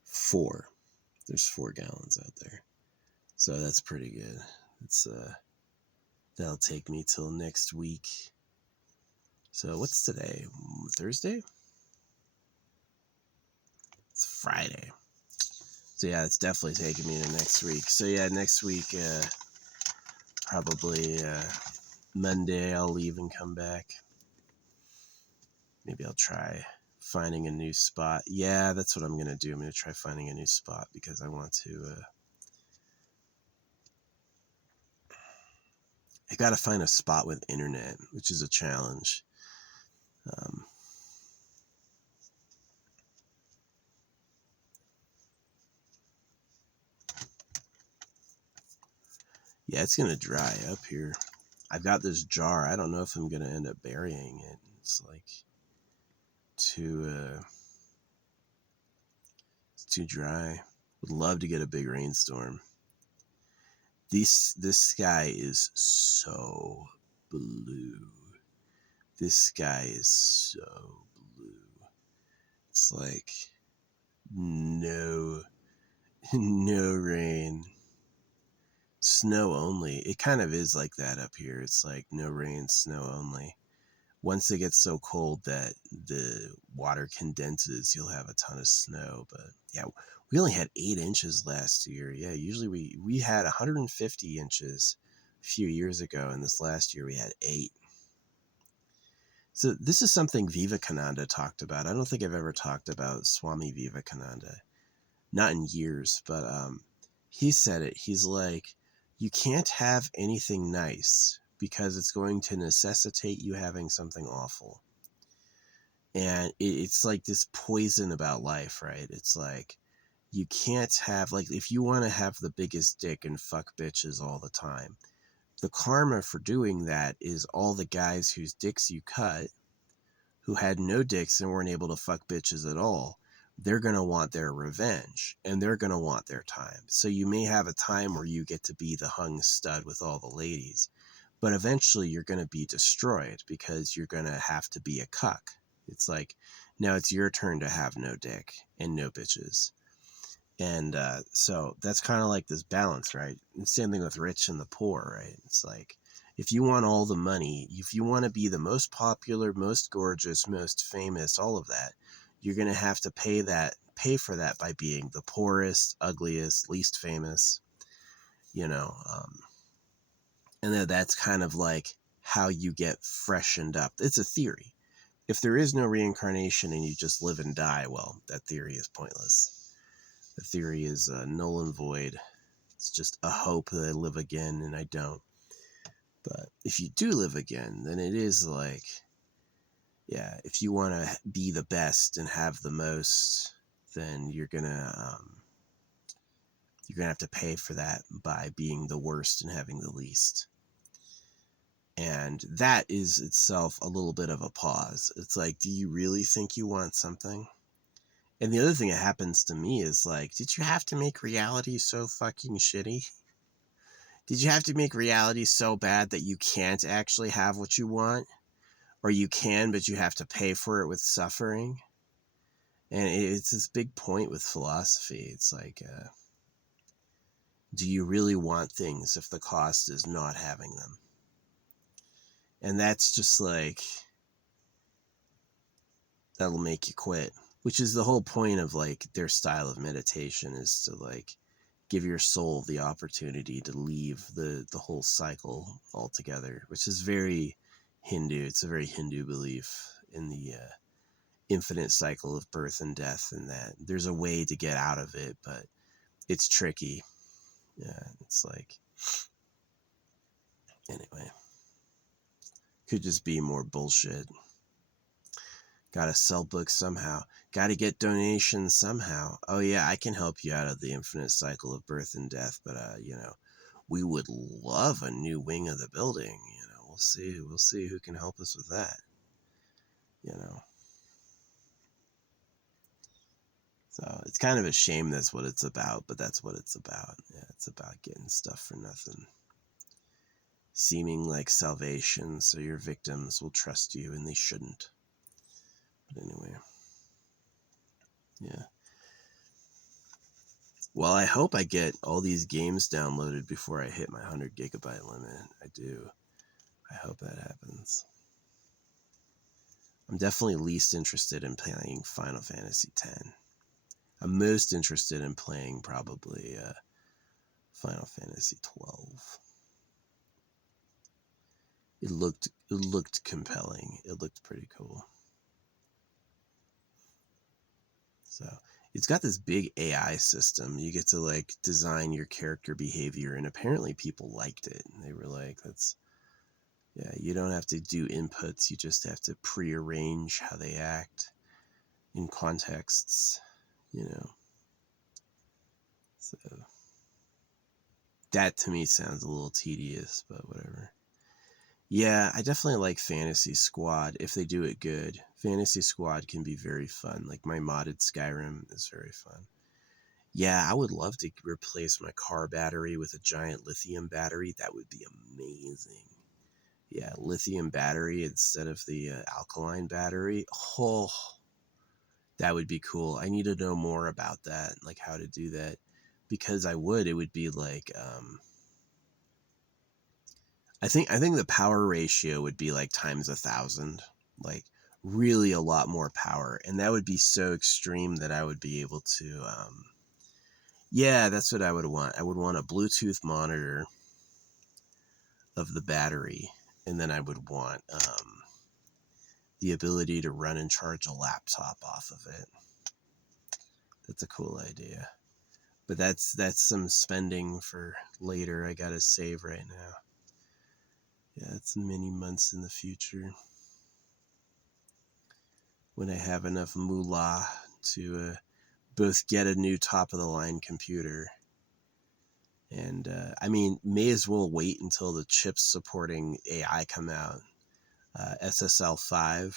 4. There's 4 gallons out there. So that's pretty good. It's that'll take me till next week. So what's today? Thursday? It's Friday. So yeah, it's definitely taking me to next week. So yeah, next week, probably Monday I'll leave and come back. Maybe I'll try finding a new spot. Yeah, that's what I'm going to do. I'm going to try finding a new spot because I want to... I got to find a spot with internet, which is a challenge. Yeah, it's gonna dry up here. I've got this jar. I don't know if I'm gonna end up burying it. It's like too it's too dry. Would love to get a big rainstorm. This sky is so blue. This sky is so blue. It's like no no rain. Snow only. It kind of is like that up here. It's like no rain, snow only. Once it gets so cold that the water condenses, you'll have a ton of snow. But yeah, we only had 8 inches last year. Yeah, usually we had 150 inches a few years ago, and this last year we had 8. So this is something Vivekananda talked about. I don't think I've ever talked about Swami Vivekananda, not in years, but he said it. He's like, you can't have anything nice because it's going to necessitate you having something awful. And it's like this poison about life, right? It's like, you can't have, like, if you want to have the biggest dick and fuck bitches all the time, the karma for doing that is all the guys whose dicks you cut, who had no dicks and weren't able to fuck bitches at all, they're going to want their revenge and they're going to want their time. So you may have a time where you get to be the hung stud with all the ladies, but eventually you're going to be destroyed because you're going to have to be a cuck. It's like, now it's your turn to have no dick and no bitches. And so that's kind of like this balance, right? And same thing with rich and the poor, right? It's like, if you want all the money, if you want to be the most popular, most gorgeous, most famous, all of that, you're going to have to pay for that by being the poorest, ugliest, least famous, you know. And then that's kind of like how you get freshened up. It's a theory. If there is no reincarnation and you just live and die, well, that theory is pointless. The theory is null and void. It's just a hope that I live again, and I don't. But if you do live again, then it is like, yeah, if you want to be the best and have the most, then you're gonna have to pay for that by being the worst and having the least. And that is itself a little bit of a pause. It's like, do you really think you want something? And the other thing that happens to me is like, did you have to make reality so fucking shitty? Did you have to make reality so bad that you can't actually have what you want? Or you can, but you have to pay for it with suffering? And it's this big point with philosophy. It's like, do you really want things if the cost is not having them? And that's just like, that'll make you quit. Which is the whole point of like their style of meditation, is to like give your soul the opportunity to leave the whole cycle altogether, which is very Hindu. It's a very Hindu belief in the infinite cycle of birth and death, and that there's a way to get out of it, but it's tricky. Yeah, it's like, anyway, could just be more bullshit. Gotta sell books somehow. Gotta get donations somehow. Oh yeah, I can help you out of the infinite cycle of birth and death, but we would love a new wing of the building. We'll see who can help us with that. So it's kind of a shame that's what it's about, but that's what it's about. Yeah, it's about getting stuff for nothing. Seeming like salvation, so your victims will trust you, and they shouldn't. But anyway, yeah. Well, I hope I get all these games downloaded before I hit my 100 gigabyte limit. I do. I hope that happens. I'm definitely least interested in playing Final Fantasy X. I'm most interested in playing probably Final Fantasy 12. It looked compelling. It looked pretty cool. So it's got this big AI system. You get to like design your character behavior, and apparently people liked it. They were like, yeah, you don't have to do inputs. You just have to prearrange how they act in contexts, So That to me sounds a little tedious, but whatever. Yeah, I definitely like Fantasy Squad if they do it good. Fantasy Squad can be very fun. Like my modded Skyrim is very fun. Yeah, I would love to replace my car battery with a giant lithium battery. That would be amazing. Yeah, lithium battery instead of the alkaline battery. Oh, that would be cool. I need to know more about that, like how to do that, because it would be like I think the power ratio would be like times 1,000, like really a lot more power, and that would be so extreme that I would be able to. Yeah, that's what I would want. I would want a Bluetooth monitor of the battery, and then I would want the ability to run and charge a laptop off of it. That's a cool idea, but that's some spending for later. I gotta save right now. Yeah, it's many months in the future when I have enough moolah to both get a new top of the line computer and I mean, may as well wait until the chips supporting AI come out. SSL5,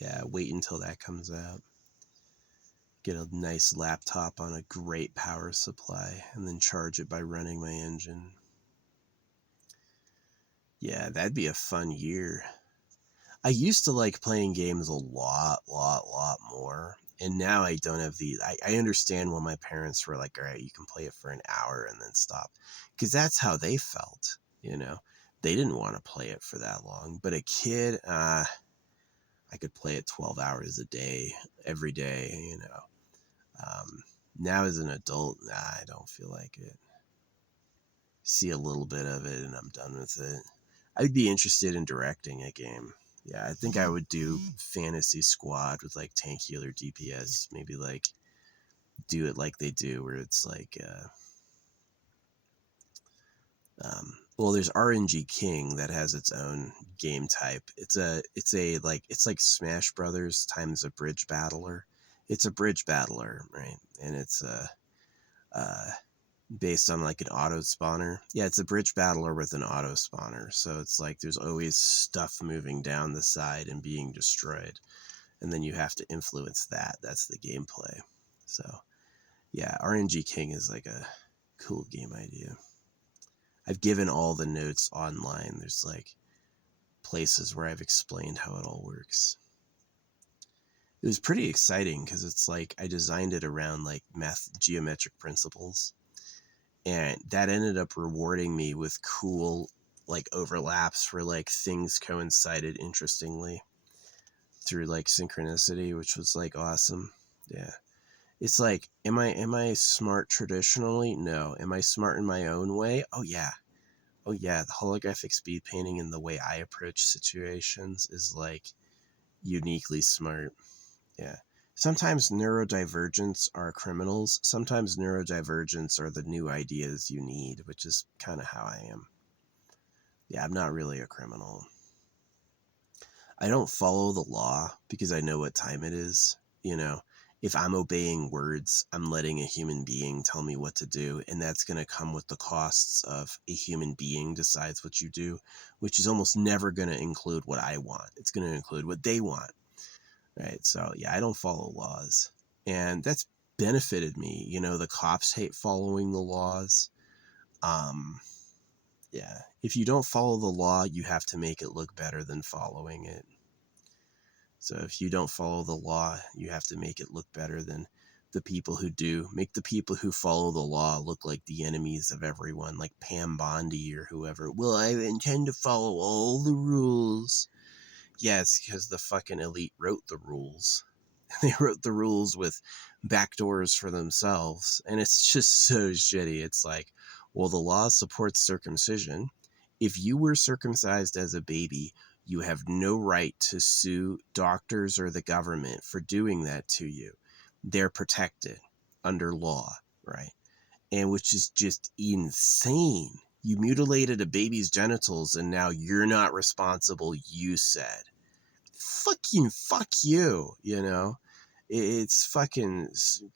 yeah, wait until that comes out. Get a nice laptop on a great power supply and then charge it by running my engine. Yeah, that'd be a fun year. I used to like playing games a lot more. And now I don't have I understand when my parents were like, all right, you can play it for an hour and then stop. Because that's how they felt, you know. They didn't want to play it for that long. But a kid, I could play it 12 hours a day, every day, you know. Now as an adult, I don't feel like it. See a little bit of it and I'm done with it. I'd be interested in directing a game. Yeah, I think I would do Fantasy Squad with like tank healer DPS. Maybe like do it like they do, where it's like, well, there's RNG King that has its own game type. It's like Smash Brothers times a bridge battler. It's a bridge battler, right? And it's uh, based on like an auto spawner. Yeah, it's a bridge battler with an auto spawner. So it's like there's always stuff moving down the side and being destroyed. And then you have to influence that. That's the gameplay. So yeah, RNG King is like a cool game idea. I've given all the notes online. There's like places where I've explained how it all works. It was pretty exciting because it's like I designed it around like geometric principles, and that ended up rewarding me with cool like overlaps where like things coincided interestingly through like synchronicity, which was like awesome. Yeah. It's like, am I smart traditionally? No. Am I smart in my own way? Oh yeah. Oh yeah. The holographic speed painting and the way I approach situations is like uniquely smart. Yeah. Sometimes neurodivergents are criminals. Sometimes neurodivergents are the new ideas you need, which is kind of how I am. Yeah, I'm not really a criminal. I don't follow the law because I know what time it is. You know, if I'm obeying words, I'm letting a human being tell me what to do, and that's going to come with the costs of a human being decides what you do, which is almost never going to include what I want. It's going to include what they want. Right. So, yeah, I don't follow laws. And that's benefited me. You know, the cops hate following the laws. Um, yeah. If you don't follow the law, you have to make it look better than following it. So if you don't follow the law, you have to make it look better than the people who do. Make the people who follow the law look like the enemies of everyone, like Pam Bondi or whoever. Well, I intend to follow all the rules. Yeah, it's because the fucking elite wrote the rules. They wrote the rules with backdoors for themselves, and it's just so shitty. It's like, well, the law supports circumcision. If you were circumcised as a baby, you have no right to sue doctors or the government for doing that to you. They're protected under law, right? And which is just insane. You mutilated a baby's genitals and now you're not responsible, you said. Fucking fuck you, you know? It's fucking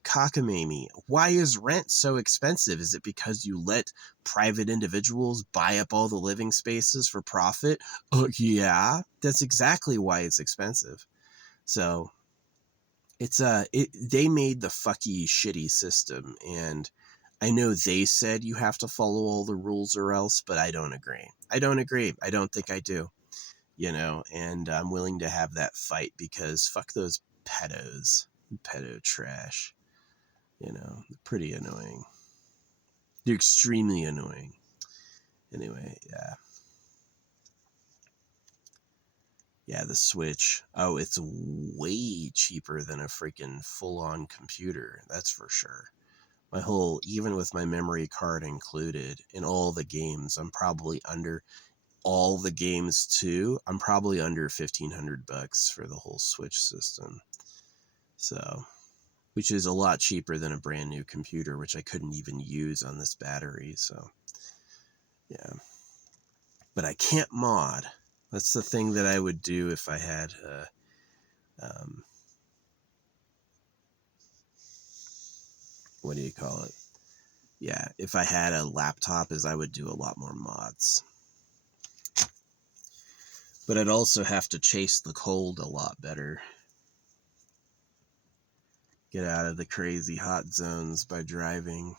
cockamamie. Why is rent so expensive? Is it because you let private individuals buy up all the living spaces for profit? Oh, yeah, that's exactly why it's expensive. So they made the fucky shitty system, and I know they said you have to follow all the rules or else, but I don't agree. I don't agree. I don't think I do. And I'm willing to have that fight because fuck those pedo trash. They're pretty annoying. They're extremely annoying. Anyway, yeah. Yeah, the Switch. Oh, it's way cheaper than a freaking full-on computer. That's for sure. Even with my memory card included in all the games, I'm probably under all the games too. I'm probably under $1,500 for the whole Switch system. So, which is a lot cheaper than a brand new computer, which I couldn't even use on this battery. So, yeah. But I can't mod. That's the thing that I would do if I had what do you call it? Yeah, if I had a laptop, is I would do a lot more mods. But I'd also have to chase the cold a lot better. Get out of the crazy hot zones by driving.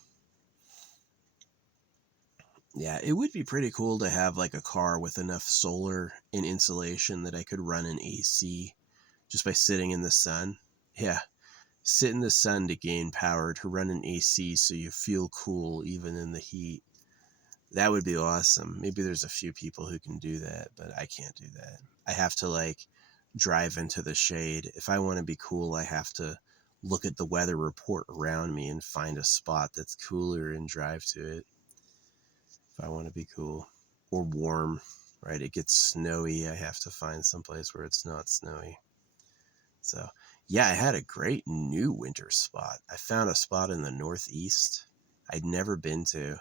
Yeah, it would be pretty cool to have like a car with enough solar and insulation that I could run an AC just by sitting in the sun. Yeah, sit in the sun to gain power to run an AC so you feel cool even in the heat. That would be awesome. Maybe there's a few people who can do that, but I can't do that. I have to like drive into the shade. If I want to be cool, I have to look at the weather report around me and find a spot that's cooler and drive to it if I want to be cool. Or warm, right? It gets snowy. I have to find someplace where it's not snowy. So, yeah, I had a great new winter spot. I found a spot in the Northeast I'd never been to,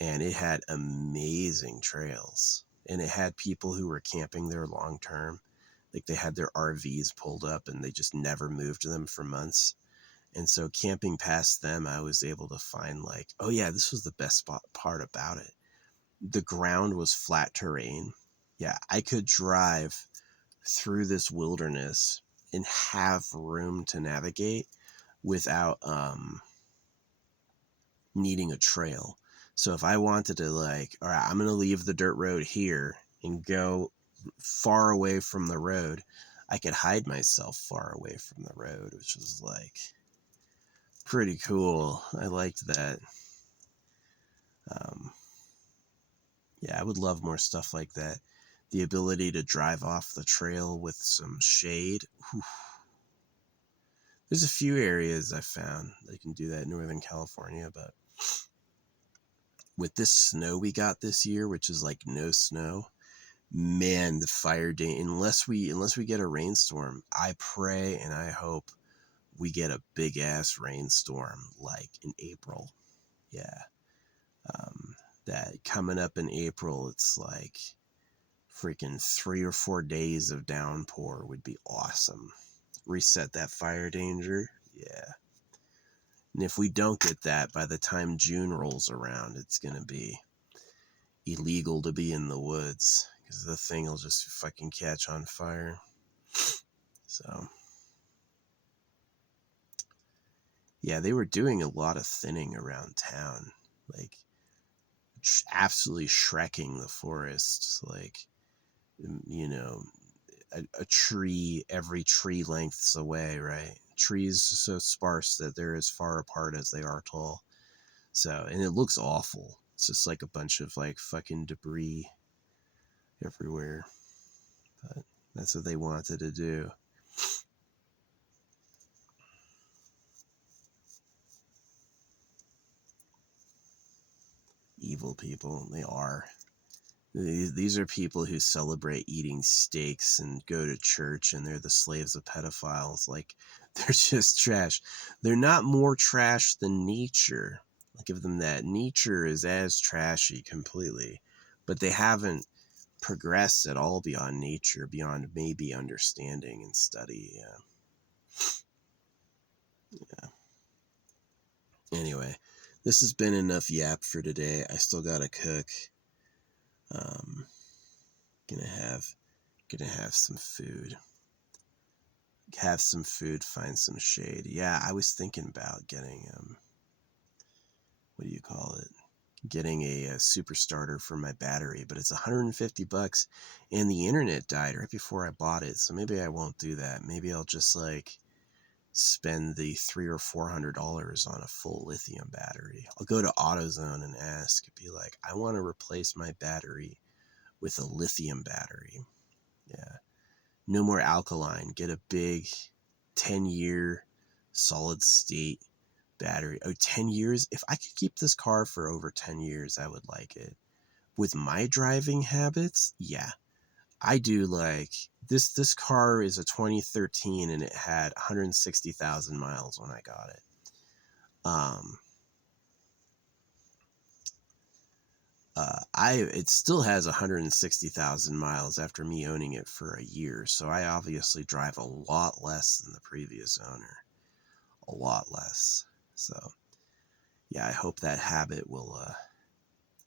and it had amazing trails. And it had people who were camping there long term. Like they had their RVs pulled up and they just never moved them for months. And so camping past them, I was able to find like, oh yeah, this was the best part about it. The ground was flat terrain. Yeah, I could drive through this wilderness and have room to navigate without needing a trail. So if I wanted to like, all right, I'm going to leave the dirt road here and go far away from the road, I could hide myself far away from the road, which was like pretty cool. I liked that. Um, yeah, I would love more stuff like that. The ability to drive off the trail with some shade. Whew. There's a few areas I found that can do that in Northern California, but with this snow we got this year, which is like no snow, man, the fire day, unless we get a rainstorm, I pray and I hope we get a big ass rainstorm like in April. Yeah. That coming up in April, it's like freaking 3 or 4 days of downpour would be awesome. Reset that fire danger. Yeah. And if we don't get that by the time June rolls around, it's going to be illegal to be in the woods because the thing will just fucking catch on fire. So, yeah, they were doing a lot of thinning around town, like absolutely shrekking the forests, like, a tree every tree lengths away, right? Trees so sparse that they're as far apart as they are tall. So, and it looks awful. It's just like a bunch of like fucking debris everywhere. But that's what they wanted to do. Evil people, they are. These are people who celebrate eating steaks and go to church, and they're the slaves of pedophiles. Like, they're just trash. They're not more trash than nature. I'll give them that. Nature is as trashy completely, but they haven't progressed at all beyond nature, beyond maybe understanding and study. Yeah. Anyway, this has been enough yap for today. I still gotta cook. Um, gonna have some food. Have some food, find some shade. Yeah, I was thinking about getting what do you call it? Getting a super starter for my battery, but it's $150 and the internet died right before I bought it. So maybe I won't do that. Maybe I'll just like spend the $300 or $400 on a full lithium battery. I'll go to AutoZone and ask, be like, I want to replace my battery with a lithium battery. Yeah. No more alkaline. Get a big 10-year solid state battery. Oh, 10 years? If I could keep this car for over 10 years, I would like it. With my driving habits, yeah. I do like this car is a 2013 and it had 160,000 miles when I got it. It still has 160,000 miles after me owning it for a year, so I obviously drive a lot less than the previous owner. A lot less. So, yeah, I hope that habit will,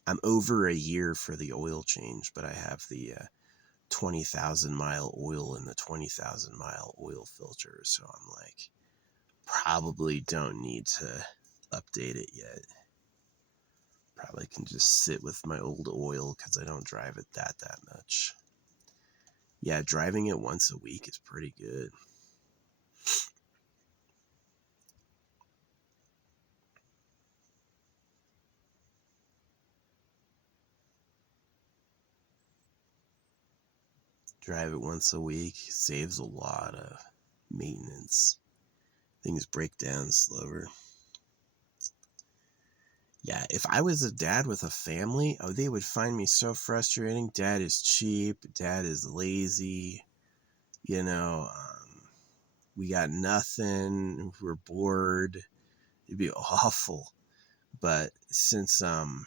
I'm over a year for the oil change, but I have the 20,000 mile oil in the 20,000 mile oil filter, so I'm like, probably don't need to update it yet. Probably can just sit with my old oil because I don't drive it that much. Yeah, driving it once a week is pretty good. Drive it once a week saves a lot of maintenance. Things break down slower. Yeah, if I was a dad with a family, oh, they would find me so frustrating. Dad is cheap. Dad is lazy. You know, we got nothing. We're bored. It'd be awful. But since I'm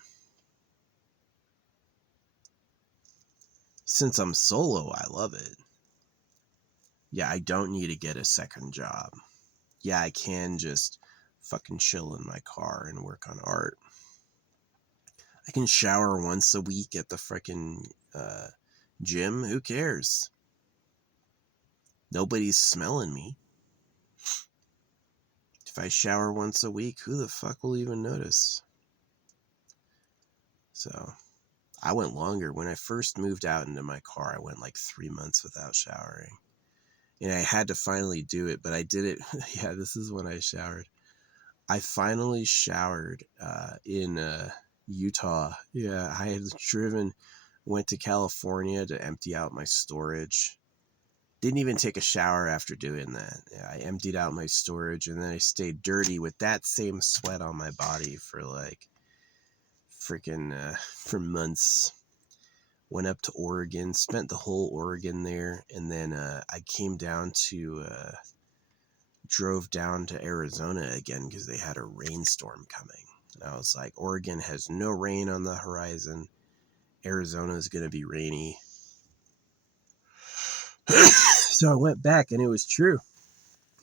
solo, I love it. Yeah, I don't need to get a second job. Yeah, I can just fucking chill in my car and work on art. I can shower once a week at the frickin' gym. Who cares? Nobody's smelling me. If I shower once a week, who the fuck will even notice? So, I went longer. When I first moved out into my car, I went like 3 months without showering. And I had to finally do it, but I did it. Yeah, this is when I showered. I finally showered in Utah. Yeah, I had went to California to empty out my storage. Didn't even take a shower after doing that. Yeah, I emptied out my storage and then I stayed dirty with that same sweat on my body for like freaking for months. Went up to Oregon, spent the whole Oregon there, and then I came down to drove down to Arizona again because they had a rainstorm coming. And I was like, Oregon has no rain on the horizon. Arizona is going to be rainy. So I went back and it was true.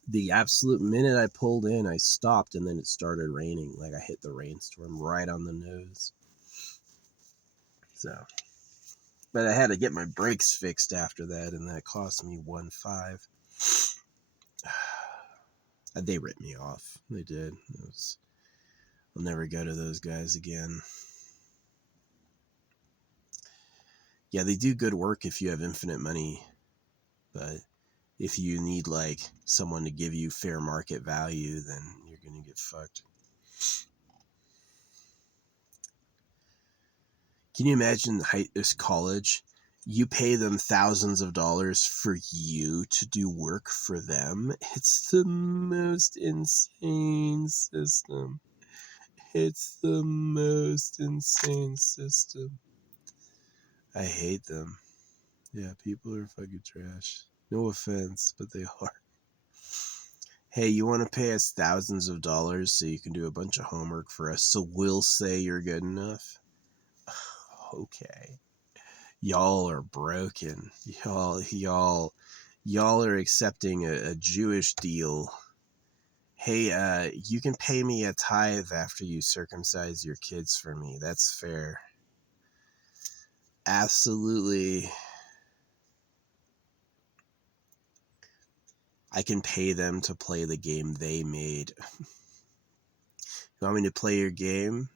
The absolute minute I pulled in, I stopped and then it started raining. Like I hit the rainstorm right on the nose. So, but I had to get my brakes fixed after that and that cost me $1,500. They ripped me off. They did. I'll never go to those guys again. Yeah, they do good work if you have infinite money, but if you need like someone to give you fair market value, then you're gonna get fucked. Can you imagine college? You pay them thousands of dollars for you to do work for them. It's the most insane system. It's the most insane system. I hate them. Yeah, people are fucking trash. No offense, but they are. Hey, you want to pay us thousands of dollars so you can do a bunch of homework for us so we'll say you're good enough? Okay. Y'all are broken. Y'all are accepting a Jewish deal. Hey, you can pay me a tithe after you circumcise your kids for me. That's fair. Absolutely. I can pay them to play the game they made. You want me to play your game?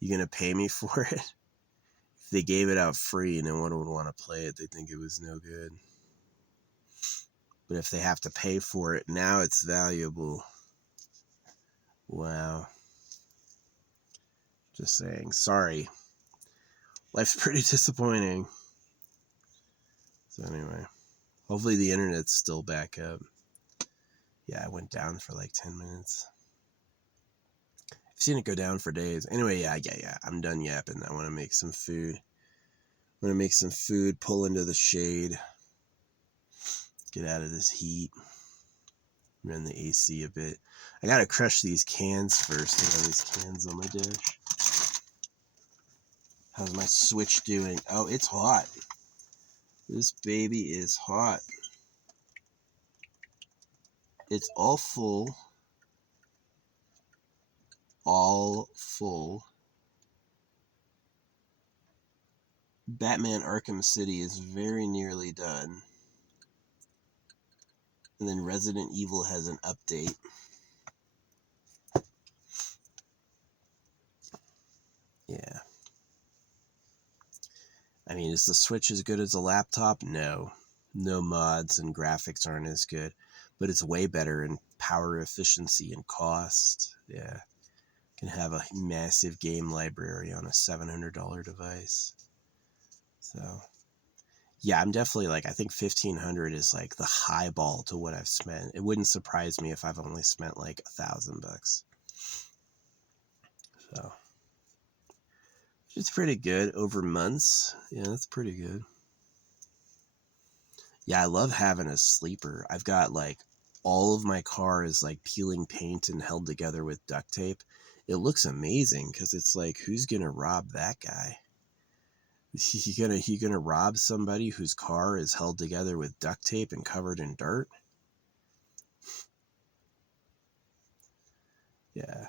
You gonna pay me for it? If they gave it out free, no one would want to play it. They think it was no good. But if they have to pay for it, now it's valuable. Wow. Just saying. Sorry. Life's pretty disappointing. So anyway, hopefully the internet's still back up. Yeah, it went down for like 10 minutes. I've seen it go down for days. Anyway, yeah. I'm done yapping. I want to make some food. I'm going to make some food, pull into the shade, get out of this heat, run the AC a bit. I got to crush these cans first. I got these cans on my dish. How's my Switch doing? Oh, it's hot. This baby is hot. It's all full. All full. Batman Arkham City is very nearly done. And then Resident Evil has an update. Yeah. I mean, is the Switch as good as a laptop? No. No mods and graphics aren't as good. But it's way better in power efficiency and cost. Yeah. Can have a massive game library on a $700 device. So, yeah, I'm definitely like, I think 1,500 is like the high ball to what I've spent. It wouldn't surprise me if I've only spent like $1,000. So, it's pretty good over months. Yeah, that's pretty good. Yeah, I love having a sleeper. I've got like all of my car is like peeling paint and held together with duct tape. It looks amazing because it's like, who's gonna rob that guy? He gonna rob somebody whose car is held together with duct tape and covered in dirt? Yeah,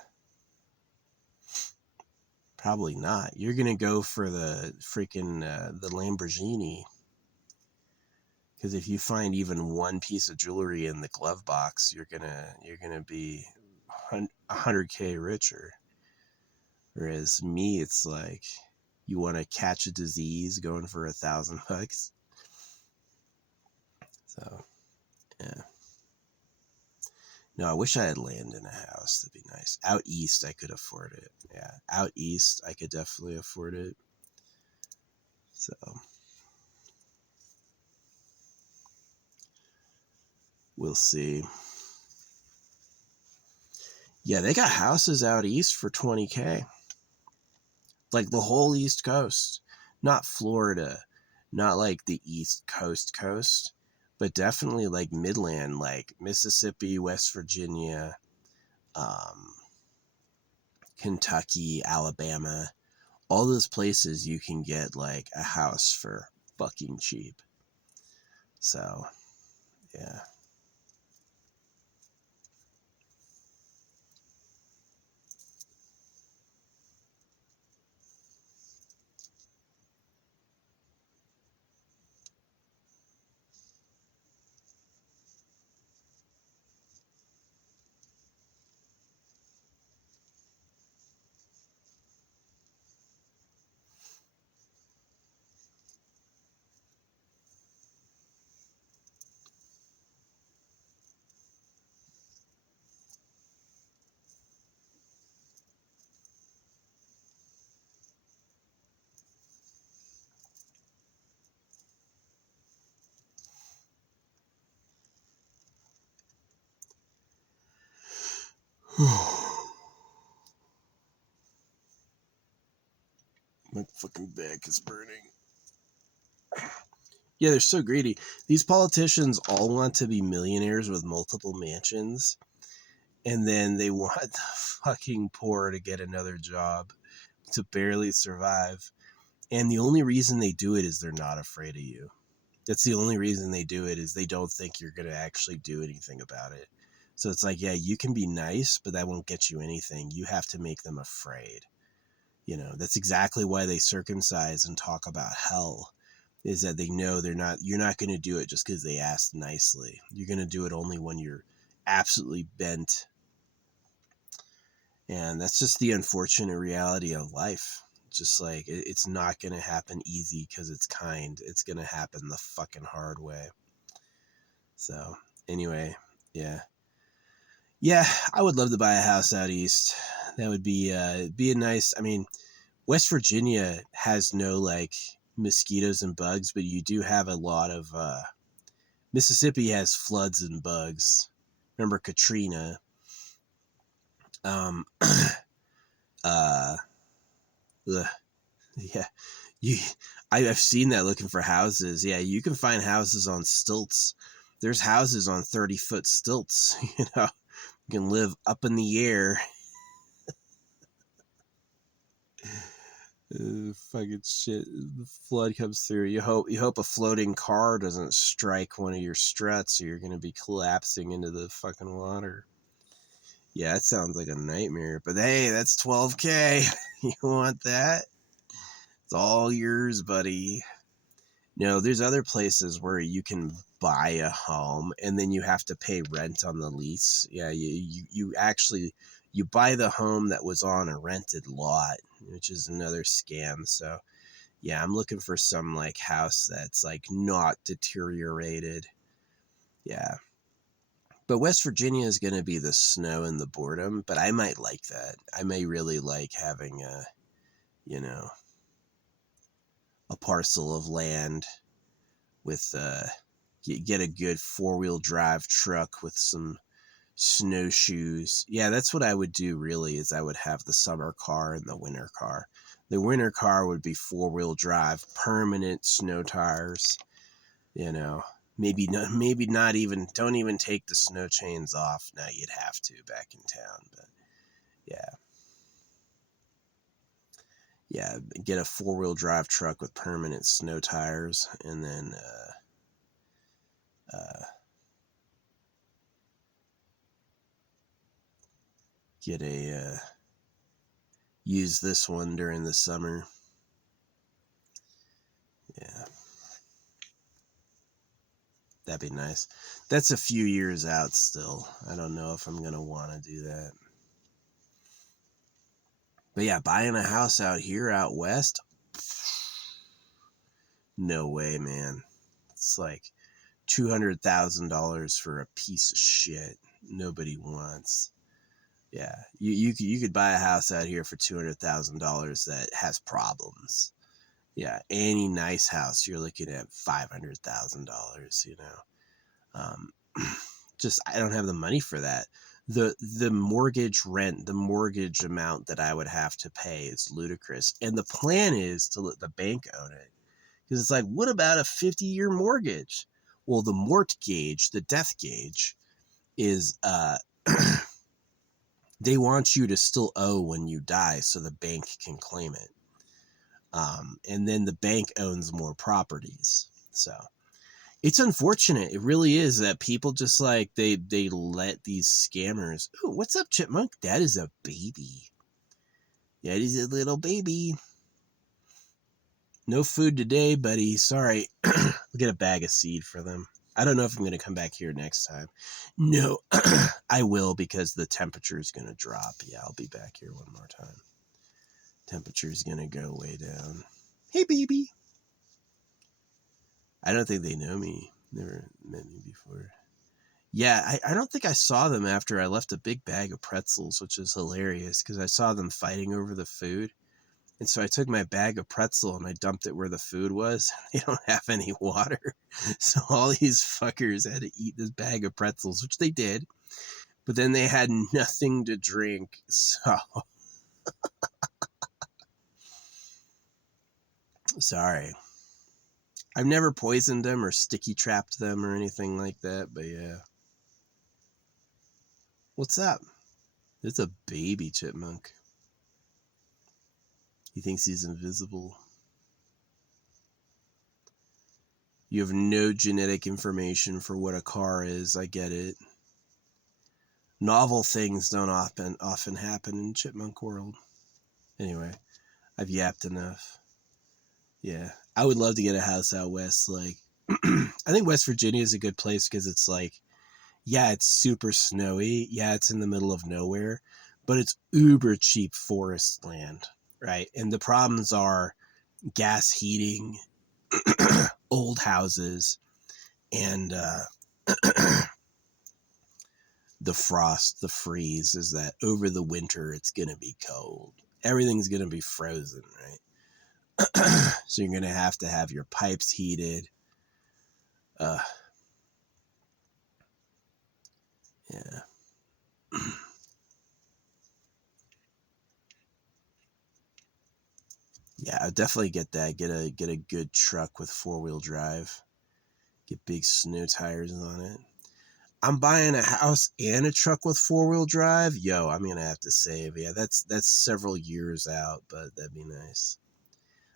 probably not. You're gonna go for the freaking the Lamborghini, because if you find even one piece of jewelry in the glove box, you're gonna be 100K richer. Whereas me, it's like, you want to catch a disease going for $1,000. So yeah. No, I wish I had land in a house. That'd be nice. Out east, I could afford it. Yeah, out east, I could definitely afford it. So we'll see. Yeah, they got houses out east for 20K. Like the whole East Coast. Not Florida, not like the East Coast, but definitely like Midland, like Mississippi, West Virginia, um, Kentucky, Alabama. All those places you can get like a house for fucking cheap. So, yeah. My fucking back is burning. Yeah, they're so greedy. These politicians all want to be millionaires with multiple mansions, and then they want the fucking poor to get another job to barely survive. And the only reason they do it is they're not afraid of you. That's the only reason they do it, is they don't think you're going to actually do anything about it. So it's like, yeah, you can be nice, but that won't get you anything. You have to make them afraid. You know, that's exactly why they circumcise and talk about hell, is that they know you're not going to do it just because they asked nicely. You're going to do it only when you're absolutely bent. And that's just the unfortunate reality of life. Just like, it's not going to happen easy because it's kind. It's going to happen the fucking hard way. So anyway, yeah. Yeah, I would love to buy a house out east. That would be a nice, I mean, West Virginia has no like mosquitoes and bugs, but you do have a lot of Mississippi has floods and bugs. Remember Katrina? Um uh ugh, yeah. You I've seen that looking for houses. Yeah, you can find houses on stilts. There's houses on 30-foot stilts, you know. You can live up in the air. Fucking shit. The flood comes through. You hope a floating car doesn't strike one of your struts, or you're gonna be collapsing into the fucking water. Yeah, that sounds like a nightmare. But hey, that's $12K. You want that? It's all yours, buddy. No, there's other places where you can buy a home and then you have to pay rent on the lease. Yeah, you actually you buy the home that was on a rented lot, which is another scam. So yeah, I'm looking for some like house that's like not deteriorated. Yeah. But West Virginia is going to be the snow and the boredom, but I might like that. I may really like having you know, a parcel of land with get a good four-wheel drive truck with some snowshoes. Yeah, that's what I would do really, is I would have the summer car and the winter car. The winter car would be four-wheel drive, permanent snow tires, you know. Maybe not even, don't even take the snow chains off. Now you'd have to back in town, but yeah. Yeah, get a four-wheel drive truck with permanent snow tires, and then get a use this one during the summer. Yeah, that'd be nice. That's a few years out still. I don't know if I'm gonna want to do that. But yeah, buying a house out here out west, no way, man. It's like $200,000 for a piece of shit nobody wants. Yeah, you could buy a house out here for $200,000 that has problems. Yeah, any nice house you're looking at $500,000. You know, just I don't have the money for that. The mortgage rent, the mortgage amount that I would have to pay is ludicrous, and the plan is to let the bank own it, because it's like, what about a 50-year mortgage? Well, the mortgage, the death gauge, is they want you to still owe when you die so the bank can claim it. And then the bank owns more properties. So it's unfortunate. It really is that people just like they let these scammers. Ooh, what's up, Chipmunk? That is a baby. That is a little baby. No food today, buddy. Sorry. I'll get a bag of seed for them. I don't know if I'm going to come back here next time. No, I will, because the temperature is going to drop. Yeah, I'll be back here one more time. Temperature's going to go way down. Hey, baby. I don't think they know me. Never met me before. Yeah, I don't think I saw them after I left a big bag of pretzels, which is hilarious because I saw them fighting over the food. And so I took my bag of pretzel and I dumped it where the food was. They don't have any water. So all these fuckers had to eat this bag of pretzels, which they did. But then they had nothing to drink. So sorry. I've never poisoned them or sticky trapped them or anything like that. But yeah. What's up? It's a baby chipmunk. He thinks he's invisible. You have no genetic information for what a car is. I get it. Novel things don't often happen in Chipmunk World. Anyway, I've yapped enough. Yeah, I would love to get a house out west. Like, I think West Virginia is a good place because it's like, yeah, it's super snowy. Yeah, it's in the middle of nowhere, but it's uber cheap forest land, right? And the problems are gas heating, old houses, and the frost, the freeze. Is that over the winter it's gonna be cold. Everything's gonna be frozen, right? So you're gonna have to have your pipes heated. Uh, yeah. Yeah, I definitely get that. Get a good truck with 4-wheel drive. Get big snow tires on it. I'm buying a house and a truck with 4-wheel drive. Yo, I'm gonna have to save. Yeah, that's several years out, but that'd be nice.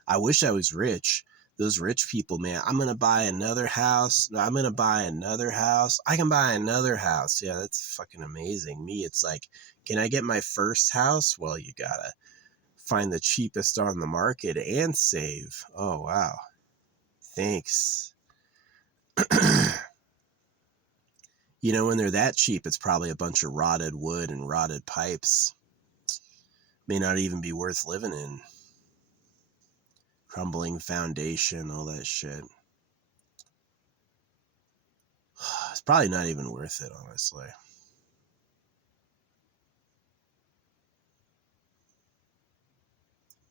I wish I was rich. Those rich people, man. I'm gonna buy another house. I'm gonna buy another house. I can buy another house. Yeah, that's fucking amazing. Me, it's like, can I get my first house? Well, you gotta find the cheapest on the market and save. Oh wow. Thanks. You know, when they're that cheap, it's probably a bunch of rotted wood and rotted pipes. May not even be worth living in. Crumbling foundation, all that shit. It's probably not even worth it, honestly.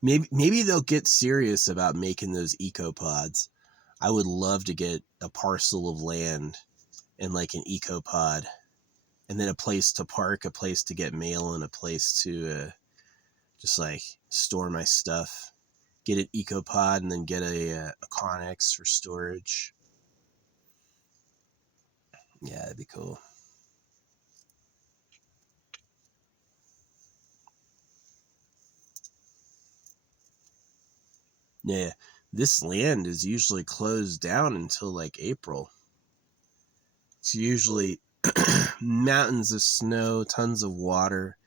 Maybe they'll get serious about making those ecopods. I would love to get a parcel of land and like an ecopod, and then a place to park, a place to get mail, and a place to just like store my stuff. Get an ecopod and then get a Connex for storage. Yeah, that'd be cool. Yeah, this land is usually closed down until like April. It's usually mountains of snow, tons of water.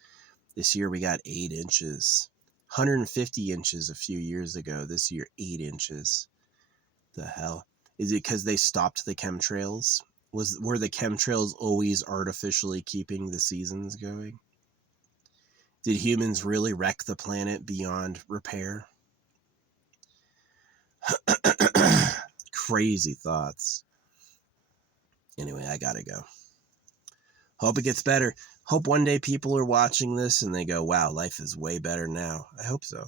This year we got 8 inches. 150 inches a few years ago. This year, 8 inches. The hell? Is it because they stopped the chemtrails? Were the chemtrails always artificially keeping the seasons going? Did humans really wreck the planet beyond repair? Crazy thoughts. Anyway, I gotta go. Hope it gets better. Hope one day people are watching this and they go, wow, life is way better now. I hope so.